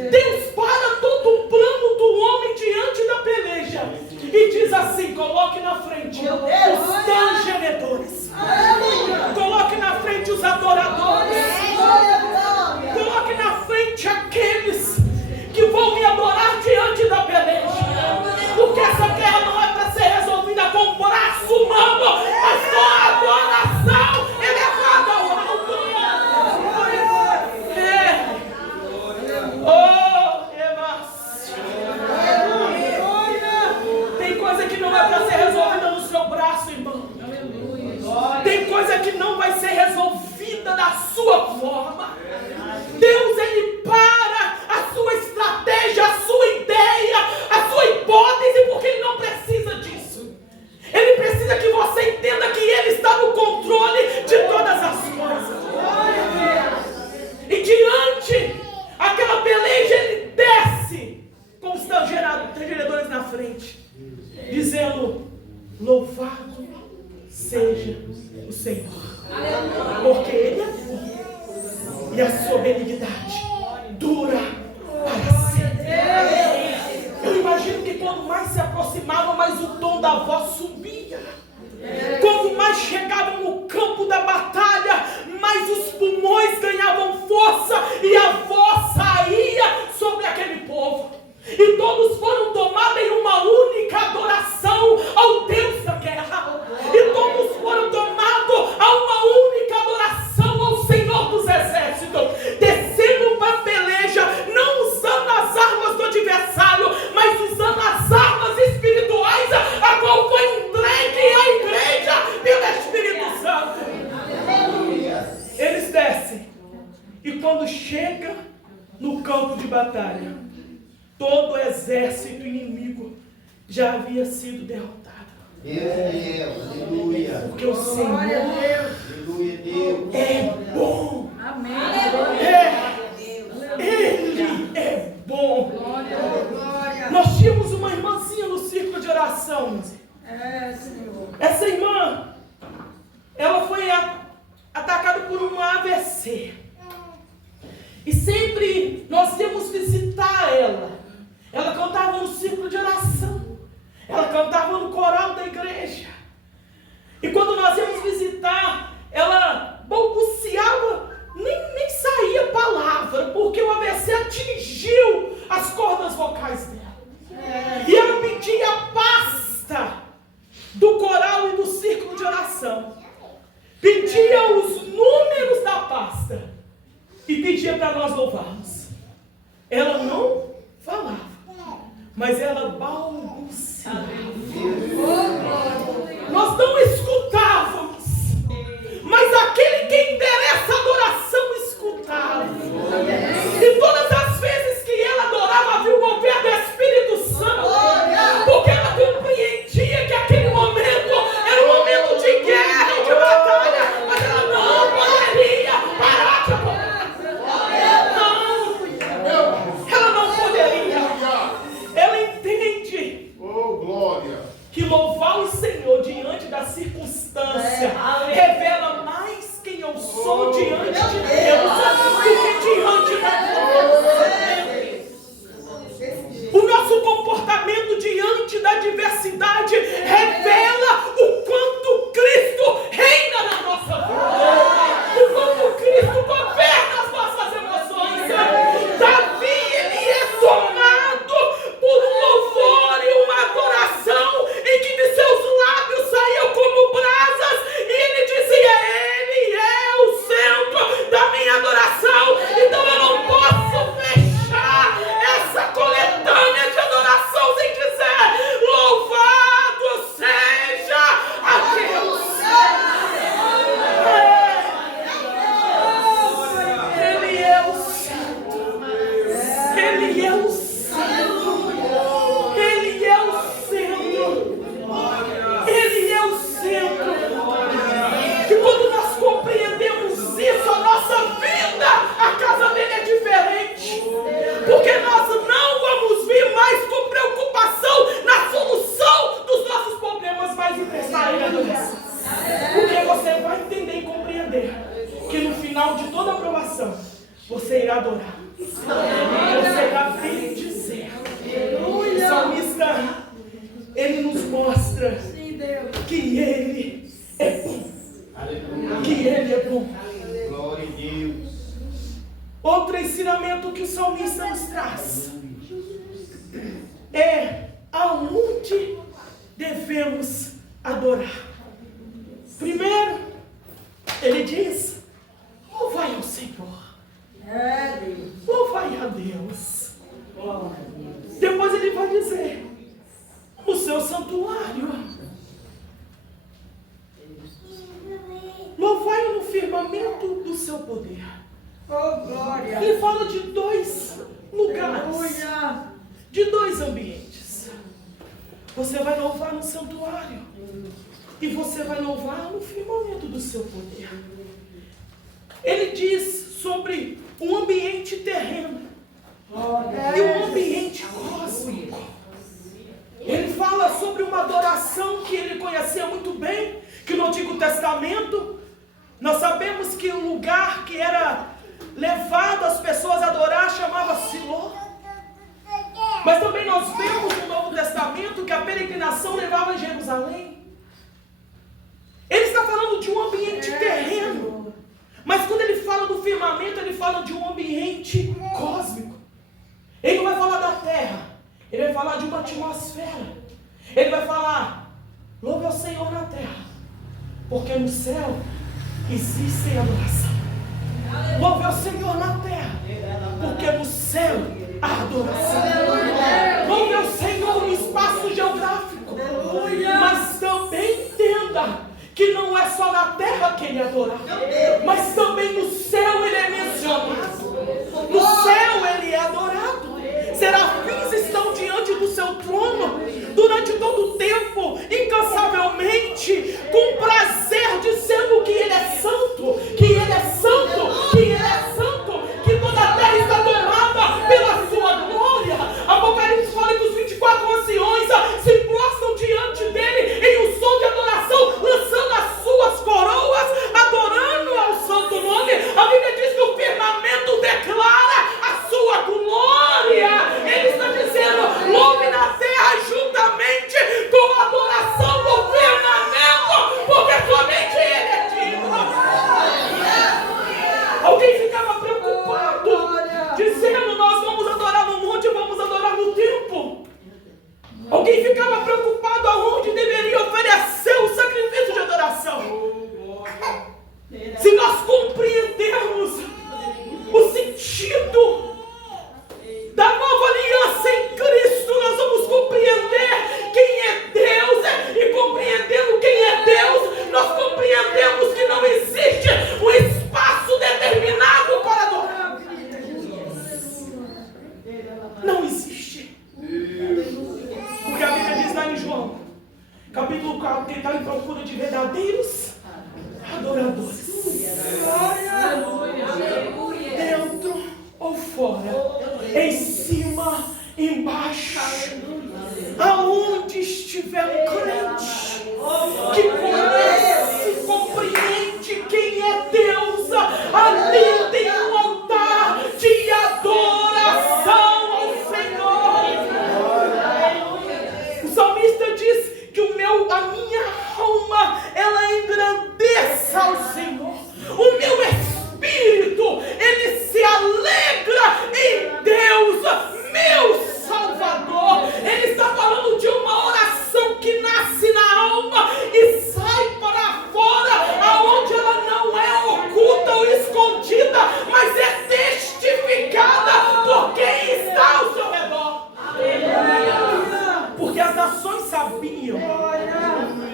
Deus para todo o plano do homem diante da peleja e diz assim: coloque na frente os tangedores, coloque na frente os adoradores, coloque na frente aqueles que vão me no campo de batalha, todo o exército inimigo já havia sido derrotado. Aleluia. Porque o Senhor é bom. Amém. Ele é bom. Nós tínhamos uma irmãzinha no círculo de oração. Senhor. Essa irmã, ela foi atacada por uma AVC. E sempre nós íamos visitar ela. Ela cantava no círculo de oração. Ela cantava no coral da igreja. E quando nós íamos visitar, ela balbuciava, nem saía palavra, porque o AVC atingiu as cordas vocais dela. E ela pedia a pasta do coral e do círculo de oração. Pedia os números da pasta. E pedia para nós louvarmos. Ela não falava, mas ela balbuciava. Nós não escutávamos, mas aquele que endereça a adoração escutava. E todas as vezes que ela adorava, havia o mover do Espírito Santo, porque ela compreendia que aquele momento era um momento de guerra e de batalha, mas ela não poderia parar de adorar. Ela não poderia. Ela entende que louvar o Senhor diante da circunstância revela mais quem eu sou diante de Deus do que diante da Deus. O nosso comportamento diante da adversidade revela o quanto Cristo reina na nossa vida, o quanto Cristo governa as nossas emoções. Davi, ele é tomado por um louvor e uma adoração em que de seus lábios saíam como brasas, e ele dizia: ele é o centro da minha adoração. Então eu não posso fechar essa coletânea de adoração sem dizer: louvado seja a Deus. Ele é o centro. Ele é o centro. Ele é o centro. Ele é o centro. E quando nós compreendemos isso, a nossa vida, a casa dele é diferente. Porque nós não vamos vir mais com preocupação na solução dos nossos problemas, mas emprestar ele a adoração. Porque você vai entender e compreender que no final de toda aprovação, você irá adorar. Você irá bendizer. O salmista, ele nos mostra que ele é bom. Que ele é bom. Glória a Deus. Outro ensinamento que o salmista nos traz é aonde devemos adorar. Primeiro, ele diz: louvai ao Senhor. Louvai a Deus. Depois ele vai dizer: no seu santuário. Louvai no firmamento do seu poder. Ele fala de dois lugares, de dois ambientes. Você vai louvar no santuário e você vai louvar no firmamento do seu poder. Ele diz sobre um ambiente terreno e um ambiente cósmico. Ele fala sobre uma adoração que ele conhecia muito bem, que no Antigo Testamento nós sabemos que o lugar que era levado as pessoas a adorar chamava Siló. Mas também nós vemos no Novo Testamento que a peregrinação levava a Jerusalém. Ele está falando de um ambiente terreno, mas quando ele fala do firmamento, ele fala de um ambiente cósmico. Ele não vai falar da terra, ele vai falar de uma atmosfera. Ele vai falar: louve ao Senhor na terra, porque no céu existe adoração. Louve ao Senhor na terra, porque no céu há adoração. Louve ao Senhor no espaço geográfico, mas também entenda que não é só na terra que ele adora, mas também no céu ele é mencionado. No céu ele em cima, embaixo. Aonde estiver um crente que conhece, compreende quem é Deus, ali tem um altar de adoração ao Senhor. O salmista diz que a minha alma, ela engrandeça ao Senhor. O meu espírito, ele se alegra em Deus, meu Salvador. Ele está falando de uma oração que nasce na alma e sai para fora, aonde ela não é oculta ou escondida, mas é testificada por quem está ao seu redor. Porque as nações sabiam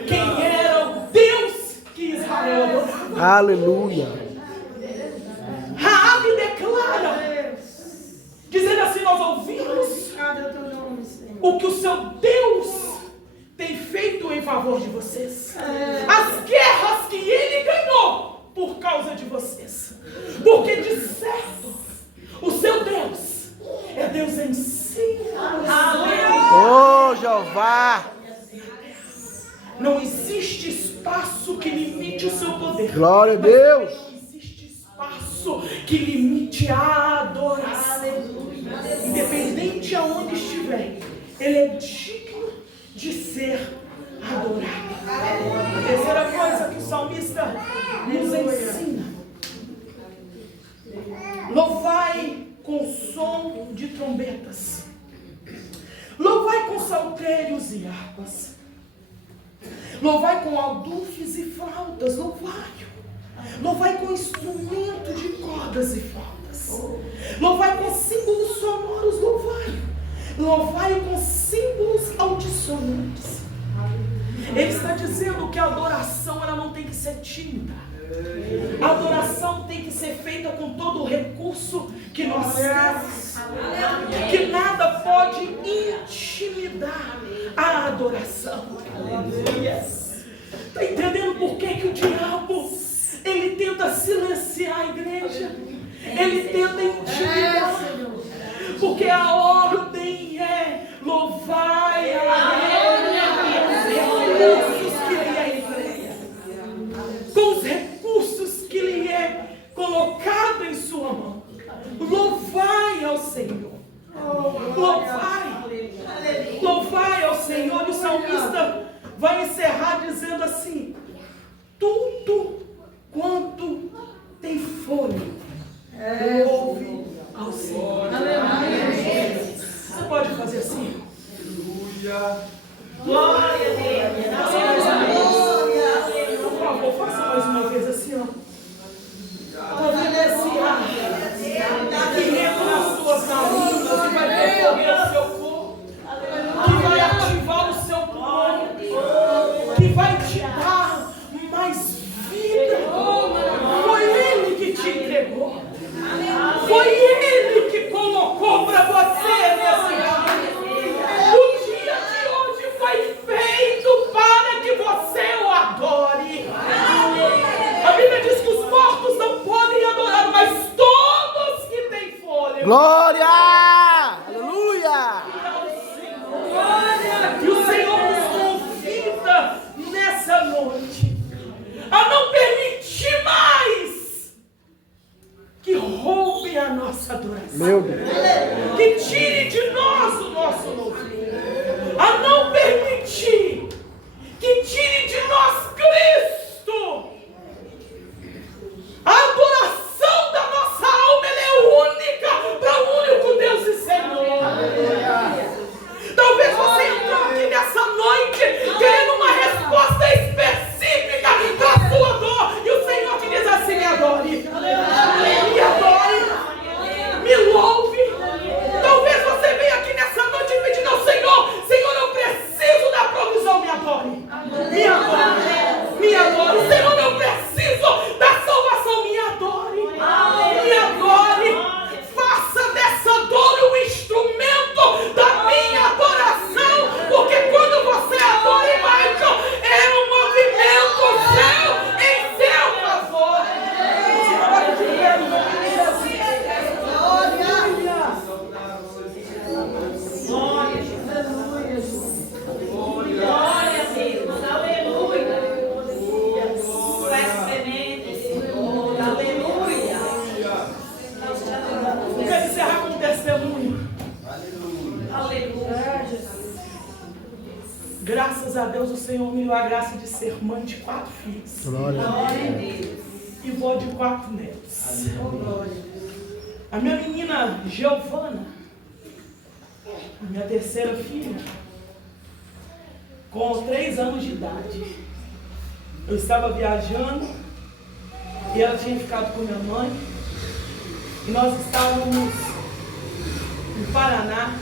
quem era o Deus que Israel adorava. Aleluia. Raabe declara, dizendo assim: nós ouvimos o que o seu Deus tem feito em favor de vocês, as guerras que ele ganhou por causa de vocês, porque de certo o seu Deus é Deus em si. Oh, Jeová! Não existe espaço que limite o seu poder. Glória a Deus! Não existe espaço que limite a adoração. Independente aonde estiver, ele é digno de ser adorado. A terceira coisa que o salmista nos ensina: louvai com som de trombetas, louvai com saltérios e harpas, louvai com aldufes e flautas, louvai com instrumento de cordas e flautas, louvai com símbolos sonoros, louvai com símbolos altissonantes. Ele está dizendo que a adoração, ela não tem que ser tímida. A adoração tem que ser feita com todo o recurso que nós temos. Que nada pode intimidar a adoração. Está entendendo por que o diabo, ele tenta silenciar a igreja? Ele tenta intimidar. Porque a ordem é louvai a Deus com os recursos que lhe é colocado em sua mão. Louvai ao Senhor. Louvai ao Senhor. E o salmista vai encerrar dizendo assim: tudo quanto tem fôlego, louve ao Senhor. Você pode fazer assim? Glória a Deus. Por favor, faça mais uma vez assim, ó. Tá vendo esse ar que entra nas suas narinas e vai percorrer o seu corpo, que vai ativar o seu corpo, que vai te dar mais vida. Foi Ele que te entregou. Foi Ele que colocou para você nesse dia. O dia de hoje foi feito para que você o adore. A Bíblia diz que os mortos não podem adorar, mas todos que têm fôlego. Glória! Aleluia! E o Senhor nos convida nessa noite a não permitir mais que roube a nossa adoração. Meu Deus. Que tire de nós o nosso louvor. A não permitir que tire de nós Cristo. A adoração da nossa alma, ela é única para o único Deus e Senhor. Talvez você entrou aqui nessa noite querendo uma resposta específica para a sua dor. E o Senhor te diz assim: me adore. Me adore. Me louve. Graças a Deus, o Senhor me deu a graça de ser mãe de 4 filhos. Glória a Deus. E vó de 4 netos. A minha menina Giovana, a minha terceira filha, com 3 anos de idade. Eu estava viajando e ela tinha ficado com minha mãe. E nós estávamos no Paraná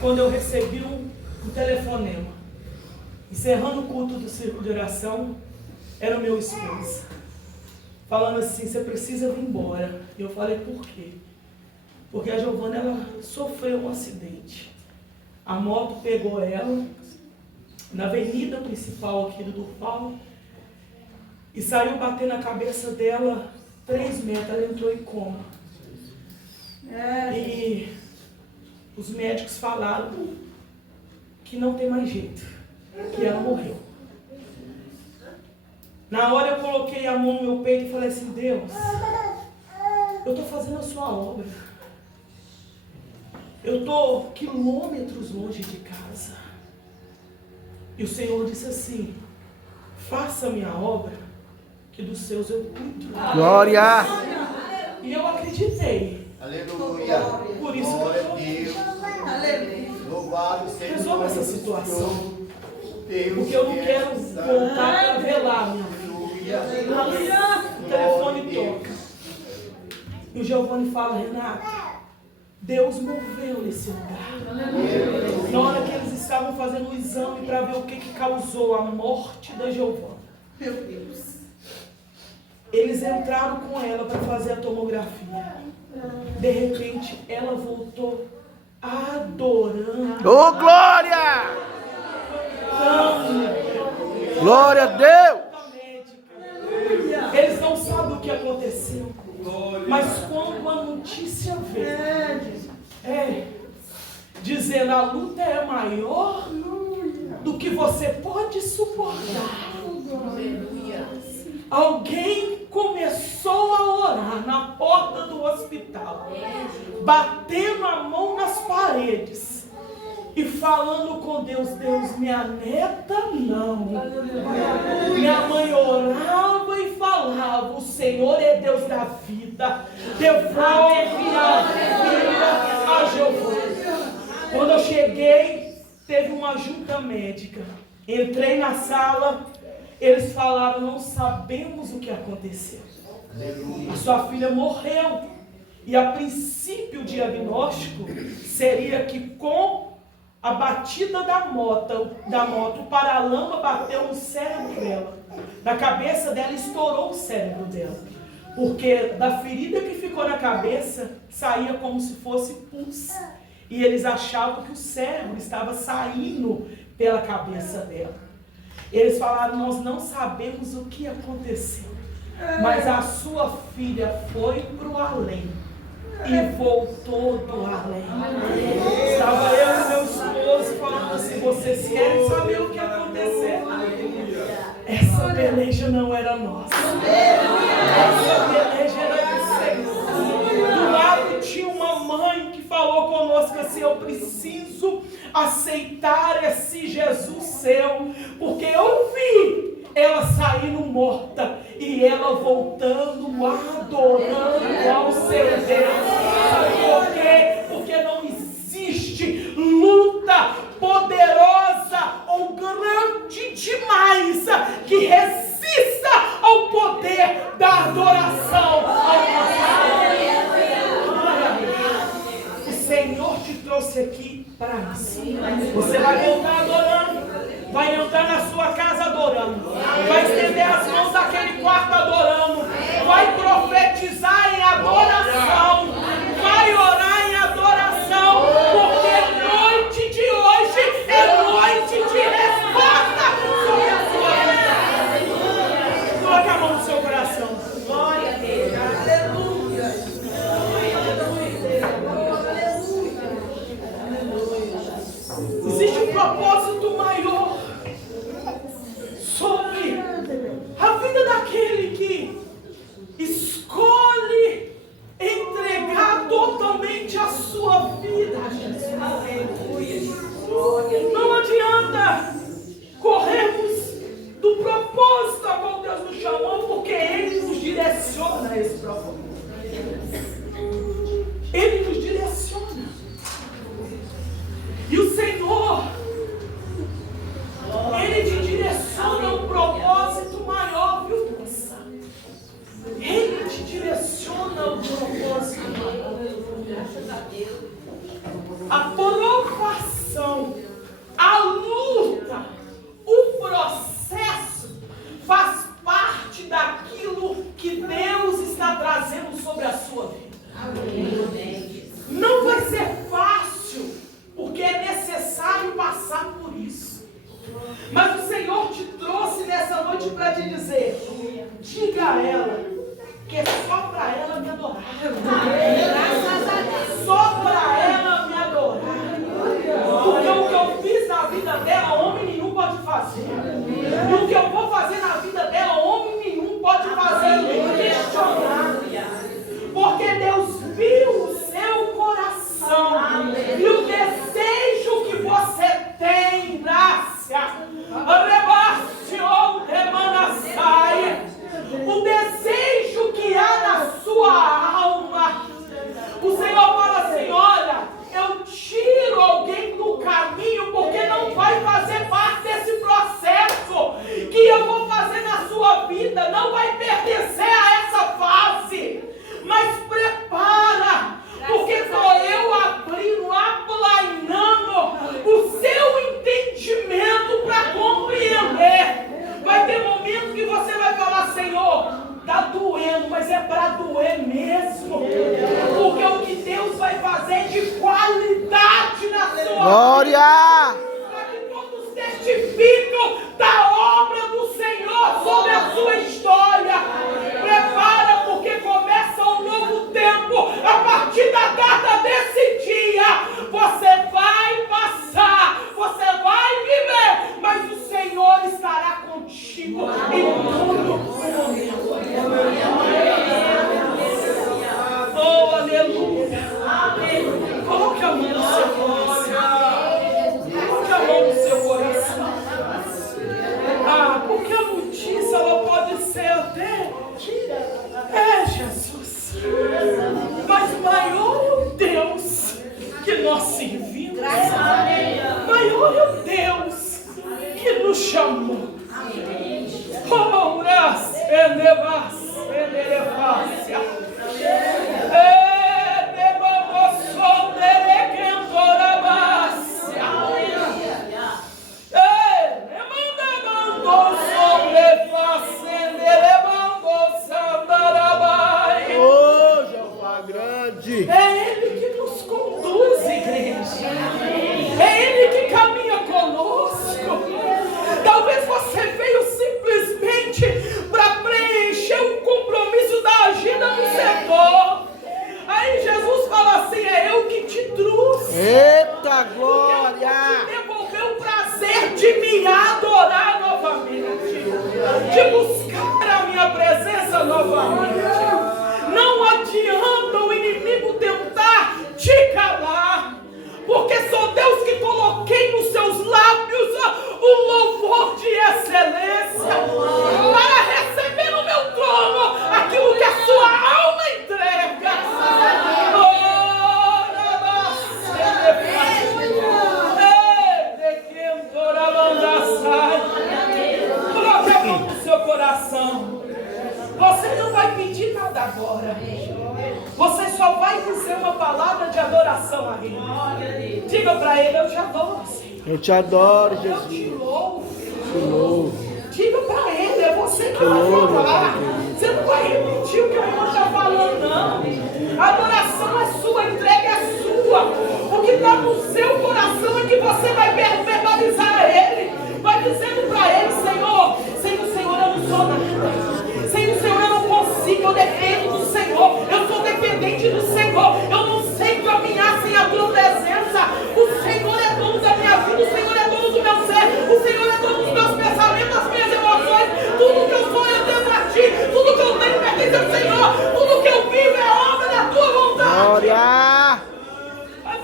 quando eu recebi um telefonema. Encerrando o culto do círculo de oração, era o meu esposo. Falando assim, você precisa vir embora. E eu falei, por quê? Porque a Giovana, ela sofreu um acidente. A moto pegou ela na avenida principal aqui do Durval e saiu batendo na cabeça dela 3 metros. Ela entrou em coma. E os médicos falaram que não tem mais jeito, que ela morreu. Na hora eu coloquei a mão no meu peito e falei assim, Deus, eu estou fazendo a sua obra. Eu estou quilômetros longe de casa. E o Senhor disse assim, faça a minha obra, que dos seus eu cuido. Glória! E eu acreditei. Aleluia. Por isso Glória que eu a Deus. Aleluia. Louvado seja resolva essa situação. Deus, porque eu não quero voltar para velar, minha filha. O telefone toca. E o Giovanni fala, Renato, Deus moveu nesse lugar. Na hora que eles estavam fazendo o exame para ver o que causou a morte da Giovana. Meu Deus. Eles entraram com ela para fazer a tomografia. De repente, ela voltou adorando. Oh, glória! Glória a Deus! Eles não sabem o que aconteceu. Mas quando a notícia veio, dizendo a luta é maior do que você pode suportar. Alguém começou a orar na porta do hospital, batendo a mão nas paredes e falando com Deus, Deus, minha neta não. Minha mãe orava e falava, o Senhor é Deus da vida, devolve minha filha a Giovana. Quando eu cheguei, teve uma junta médica. Entrei na sala, eles falaram, não sabemos o que aconteceu. A sua filha morreu. E a princípio o diagnóstico seria que com a batida da moto, o paralama bateu no cérebro dela. Na cabeça dela, estourou o cérebro dela. Porque da ferida que ficou na cabeça, saía como se fosse pus. E eles achavam que o cérebro estava saindo pela cabeça dela. Eles falaram, nós não sabemos o que aconteceu. Mas a sua filha foi para o além. E voltou do além. Estava eu e meu esposo falando assim, vocês querem saber o que aconteceu? Essa peleja não era nossa. Essa peleja era do Senhor. Do lado tinha uma mãe que falou conosco assim, eu preciso aceitar esse Jesus seu, porque eu vi ela saindo morta e ela voltando, adorando ao seu Deus. Sabe por quê? Porque não existe luta poderosa ou grande demais que resista ao poder da adoração ao Deus. O Senhor te trouxe aqui para isso. Você vai voltar adorando. Vai entrar na sua casa adorando. Vai estender as mãos naquele quarto adorando. Vai profetizar em adoração. Vai orar em adoração. Porque a noite de hoje é noite de resposta sobre a sua vida. Coloque a mão no seu coração. Glória a Deus. Aleluia. Existe um propósito maior sobre a vida daquele que escolhe entregar totalmente a sua vida a Jesus. Não adianta A provação, a luta, o processo faz parte daquilo que Deus está trazendo sobre a sua vida. Não vai ser fácil, porque é necessário passar por isso. Mas o Senhor te trouxe nessa noite para te dizer: diga a ela que é só para ela me adorar. Só para ela me adorar. Porque o que eu fiz na vida dela, homem nenhum pode fazer. E o que eu vou fazer na vida dela, homem nenhum pode fazer nem questionar. Porque Deus viu o seu coração e o desejo que você tem, Grácia. O desejo que há na sua alma. O Senhor fala assim: olha, eu tiro alguém do caminho porque não vai fazer parte desse processo que eu vou fazer na sua vida, não vai pertencer a essa fase. Mas prepara, porque sou eu abrindo, aplainando o seu entendimento para compreender. Vai ter momento que você vai falar: Senhor, está doendo, mas é para doer mesmo. Porque o que Deus vai fazer de qualidade na sua Glória! vida, para que todos testificam da obra do Senhor sobre a sua história. Prepara, porque começa um novo tempo. A partir da data desse dia, você vai passar, você vai viver, mas o Senhor estará contigo em todo momento. Oh, aleluia. Coloque a mão no seu coração. Coloque a mão no seu coração. Porque a notícia ela pode ser até Jesus. Mas maior é o Deus que nós servimos. Maior é o Deus que nos chamou. Oh, graça, é Ele que nos conduz, igreja. É Ele que caminha conosco. Talvez você veio simplesmente para preencher um compromisso da agenda do setor. Aí Jesus fala assim: é eu que te trouxe. Eita glória! Porque eu vou te devolver o prazer de me adorar novamente, de buscar a minha presença novamente. Não adianta o inimigo tentar te calar, porque sou Deus que coloquei nos seus lábios um louvor de excelência para receber no meu trono aquilo que a sua alma entrega. Coloque a mão no seu coração. Você não vai pedir nada agora. Você só vai dizer uma palavra de adoração a Ele. Diga para Ele: eu te adoro, Senhor. Eu te adoro, Eu Jesus. te louvo. Te louvo. Diga para Ele, é você que vai falar. Você não vai repetir o que o irmão está falando, não. A adoração é sua, a entrega é sua. O que está no seu coração é que você vai verbalizar a Ele. Vai dizendo para Ele: Senhor, sem o Senhor eu não sou nada. Sem o Senhor eu não consigo, eu dependo do Senhor. Eu sou dependente do Senhor. Eu não sei caminhar sem a tua presença. O Senhor é dono da minha vida, o Senhor é dono do meu ser, o Senhor é dono dos meus pensamentos, das minhas emoções. Tudo que eu sou eu devo a ti, tudo que eu tenho pertence ao Senhor, tudo que eu vivo é obra da tua vontade. Glória! Vai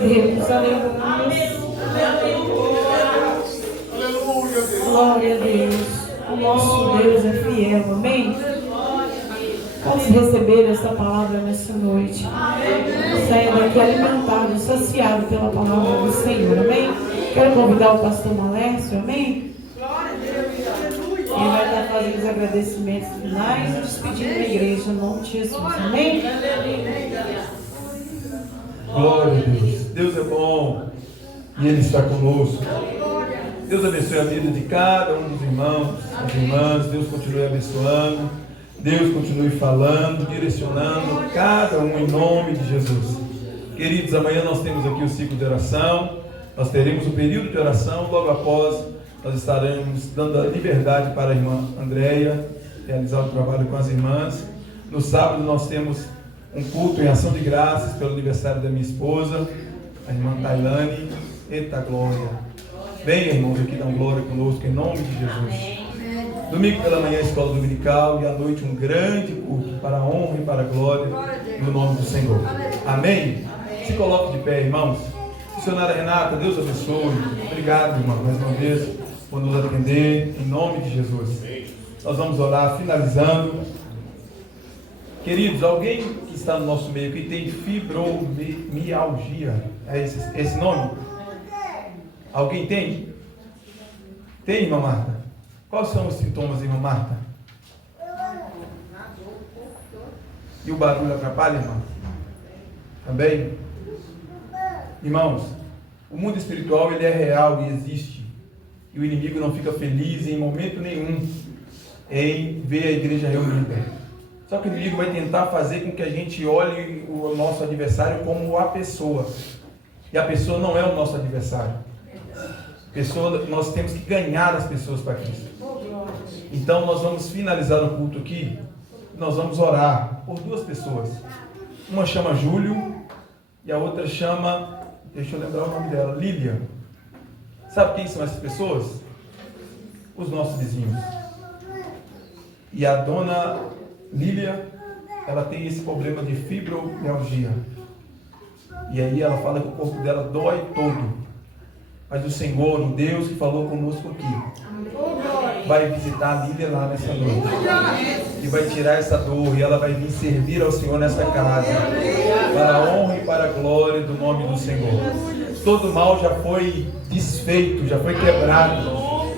Deus, aleluia. Glória a Deus. O nosso Deus é fiel, amém? Vamos receber essa palavra nessa noite. Saia daqui alimentado, saciado pela palavra do Senhor, amém? Quero convidar o pastor Malécio, amém? Ele vai estar fazendo os agradecimentos finais e despedindo da igreja, em nome de Jesus, amém? Glória a Deus. Deus é bom e Ele está conosco. Deus abençoe a vida de cada um dos irmãos, das irmãs. Deus continue abençoando. Deus continue falando, direcionando cada um em nome de Jesus. Queridos, amanhã nós temos aqui o ciclo de oração. Nós teremos o período de oração. Logo após, nós estaremos dando a liberdade para a irmã Andréia realizar o trabalho com as irmãs. No sábado nós temos um culto em ação de graças pelo aniversário da minha esposa, a irmã Tailane. Eita glória! Venha, irmãos, aqui dar glória conosco em nome de Jesus. Domingo pela manhã, escola dominical, e à noite um grande culto para a honra e para a glória no nome do Senhor. Amém? Se coloque de pé, irmãos. Missionária Renata, Deus abençoe. Obrigado, irmão, mais uma vez, por nos atender em nome de Jesus. Nós vamos orar, finalizando. Queridos, alguém que está no nosso meio que tem fibromialgia, é esse nome? Alguém tem? Tem, irmã Marta? Quais são os sintomas, irmã Marta? E o barulho atrapalha, irmã? Também? Irmãos, o mundo espiritual ele é real e existe. E o inimigo não fica feliz em momento nenhum em ver a igreja reunida. Só que o inimigo vai tentar fazer com que a gente olhe o nosso adversário como a pessoa. E a pessoa não é o nosso adversário. Nós temos que ganhar as pessoas para Cristo. Então nós vamos finalizar o culto aqui. Nós vamos orar por duas pessoas. Uma chama Júlio e a outra chama, deixa eu lembrar o nome dela, Lília. Sabe quem são essas pessoas? Os nossos vizinhos. E a dona Lília, ela tem esse problema de fibromialgia. E aí ela fala que o corpo dela dói todo. Mas o Senhor, o Deus que falou conosco aqui, vai visitar a Lília lá nessa noite. E vai tirar essa dor. E ela vai vir servir ao Senhor nessa casa. Para a honra e para a glória do nome do Senhor. Todo mal já foi desfeito, já foi quebrado.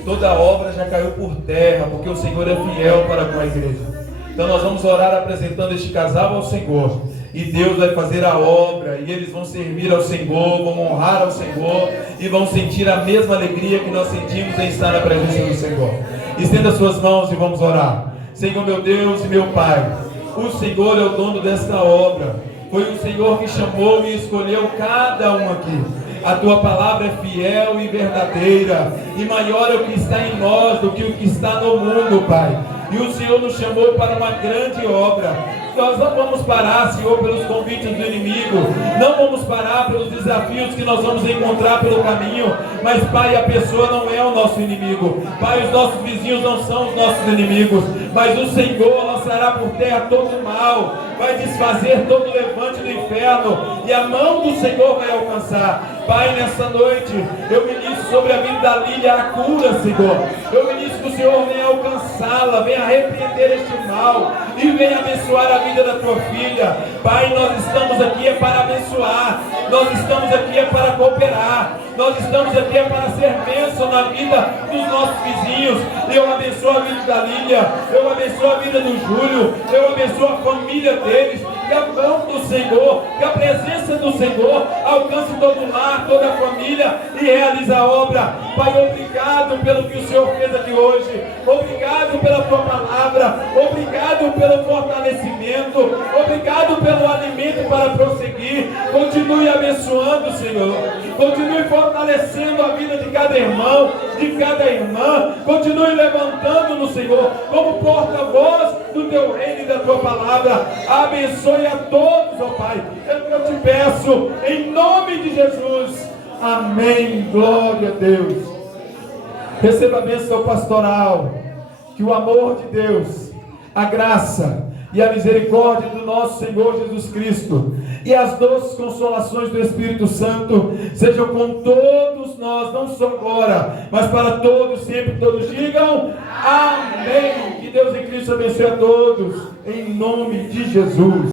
Toda obra já caiu por terra. Porque o Senhor é fiel para com a igreja. Então nós vamos orar apresentando este casal ao Senhor. E Deus vai fazer a obra. E eles vão servir ao Senhor, vão honrar ao Senhor. E vão sentir a mesma alegria que nós sentimos em estar na presença do Senhor. Estenda suas mãos e vamos orar. Senhor meu Deus e meu Pai, o Senhor é o dono desta obra. Foi o Senhor que chamou e escolheu cada um aqui. A tua palavra é fiel e verdadeira. E maior é o que está em nós do que o que está no mundo, Pai. E o Senhor nos chamou para uma grande obra. Nós não vamos parar, Senhor, pelos convites do inimigo. Não vamos parar pelos desafios que nós vamos encontrar pelo caminho. Mas, Pai, a pessoa não é o nosso inimigo. Pai, os nossos vizinhos não são os nossos inimigos. Mas o Senhor lançará por terra todo o mal. Vai desfazer todo o levante do inferno. E a mão do Senhor vai alcançar. Pai, nessa noite, eu ministro sobre a vida da Lília a cura, Senhor. Eu ministro que o Senhor venha alcançá-la, venha repreender este mal e venha abençoar a vida da tua filha. Pai, nós estamos aqui para abençoar, nós estamos aqui para cooperar, nós estamos aqui para ser bênção na vida dos nossos vizinhos. Eu abençoo a vida da Lília, eu abençoo a vida do Júlio, eu abençoo a família deles. Que a mão do Senhor, que a presença do Senhor alcance todo o lar, toda a família e realize a obra. Pai, obrigado pelo que o Senhor fez aqui hoje. Obrigado pela tua palavra. Obrigado pelo fortalecimento. Obrigado pelo alimento para prosseguir. Continue abençoando, Senhor. Continue fortalecendo a vida de cada irmão, de cada irmã. Continue levantando-nos, Senhor, como porta-voz do teu reino e da tua palavra. Abençoe a todos, ó Pai. Eu te peço, em nome de Jesus. Amém. Glória a Deus. Receba a bênção pastoral. Que o amor de Deus, a graça, e a misericórdia do nosso Senhor Jesus Cristo e as doces consolações do Espírito Santo sejam com todos nós, não só agora, mas para todos, sempre todos digam amém. Que Deus em Cristo abençoe a todos, em nome de Jesus.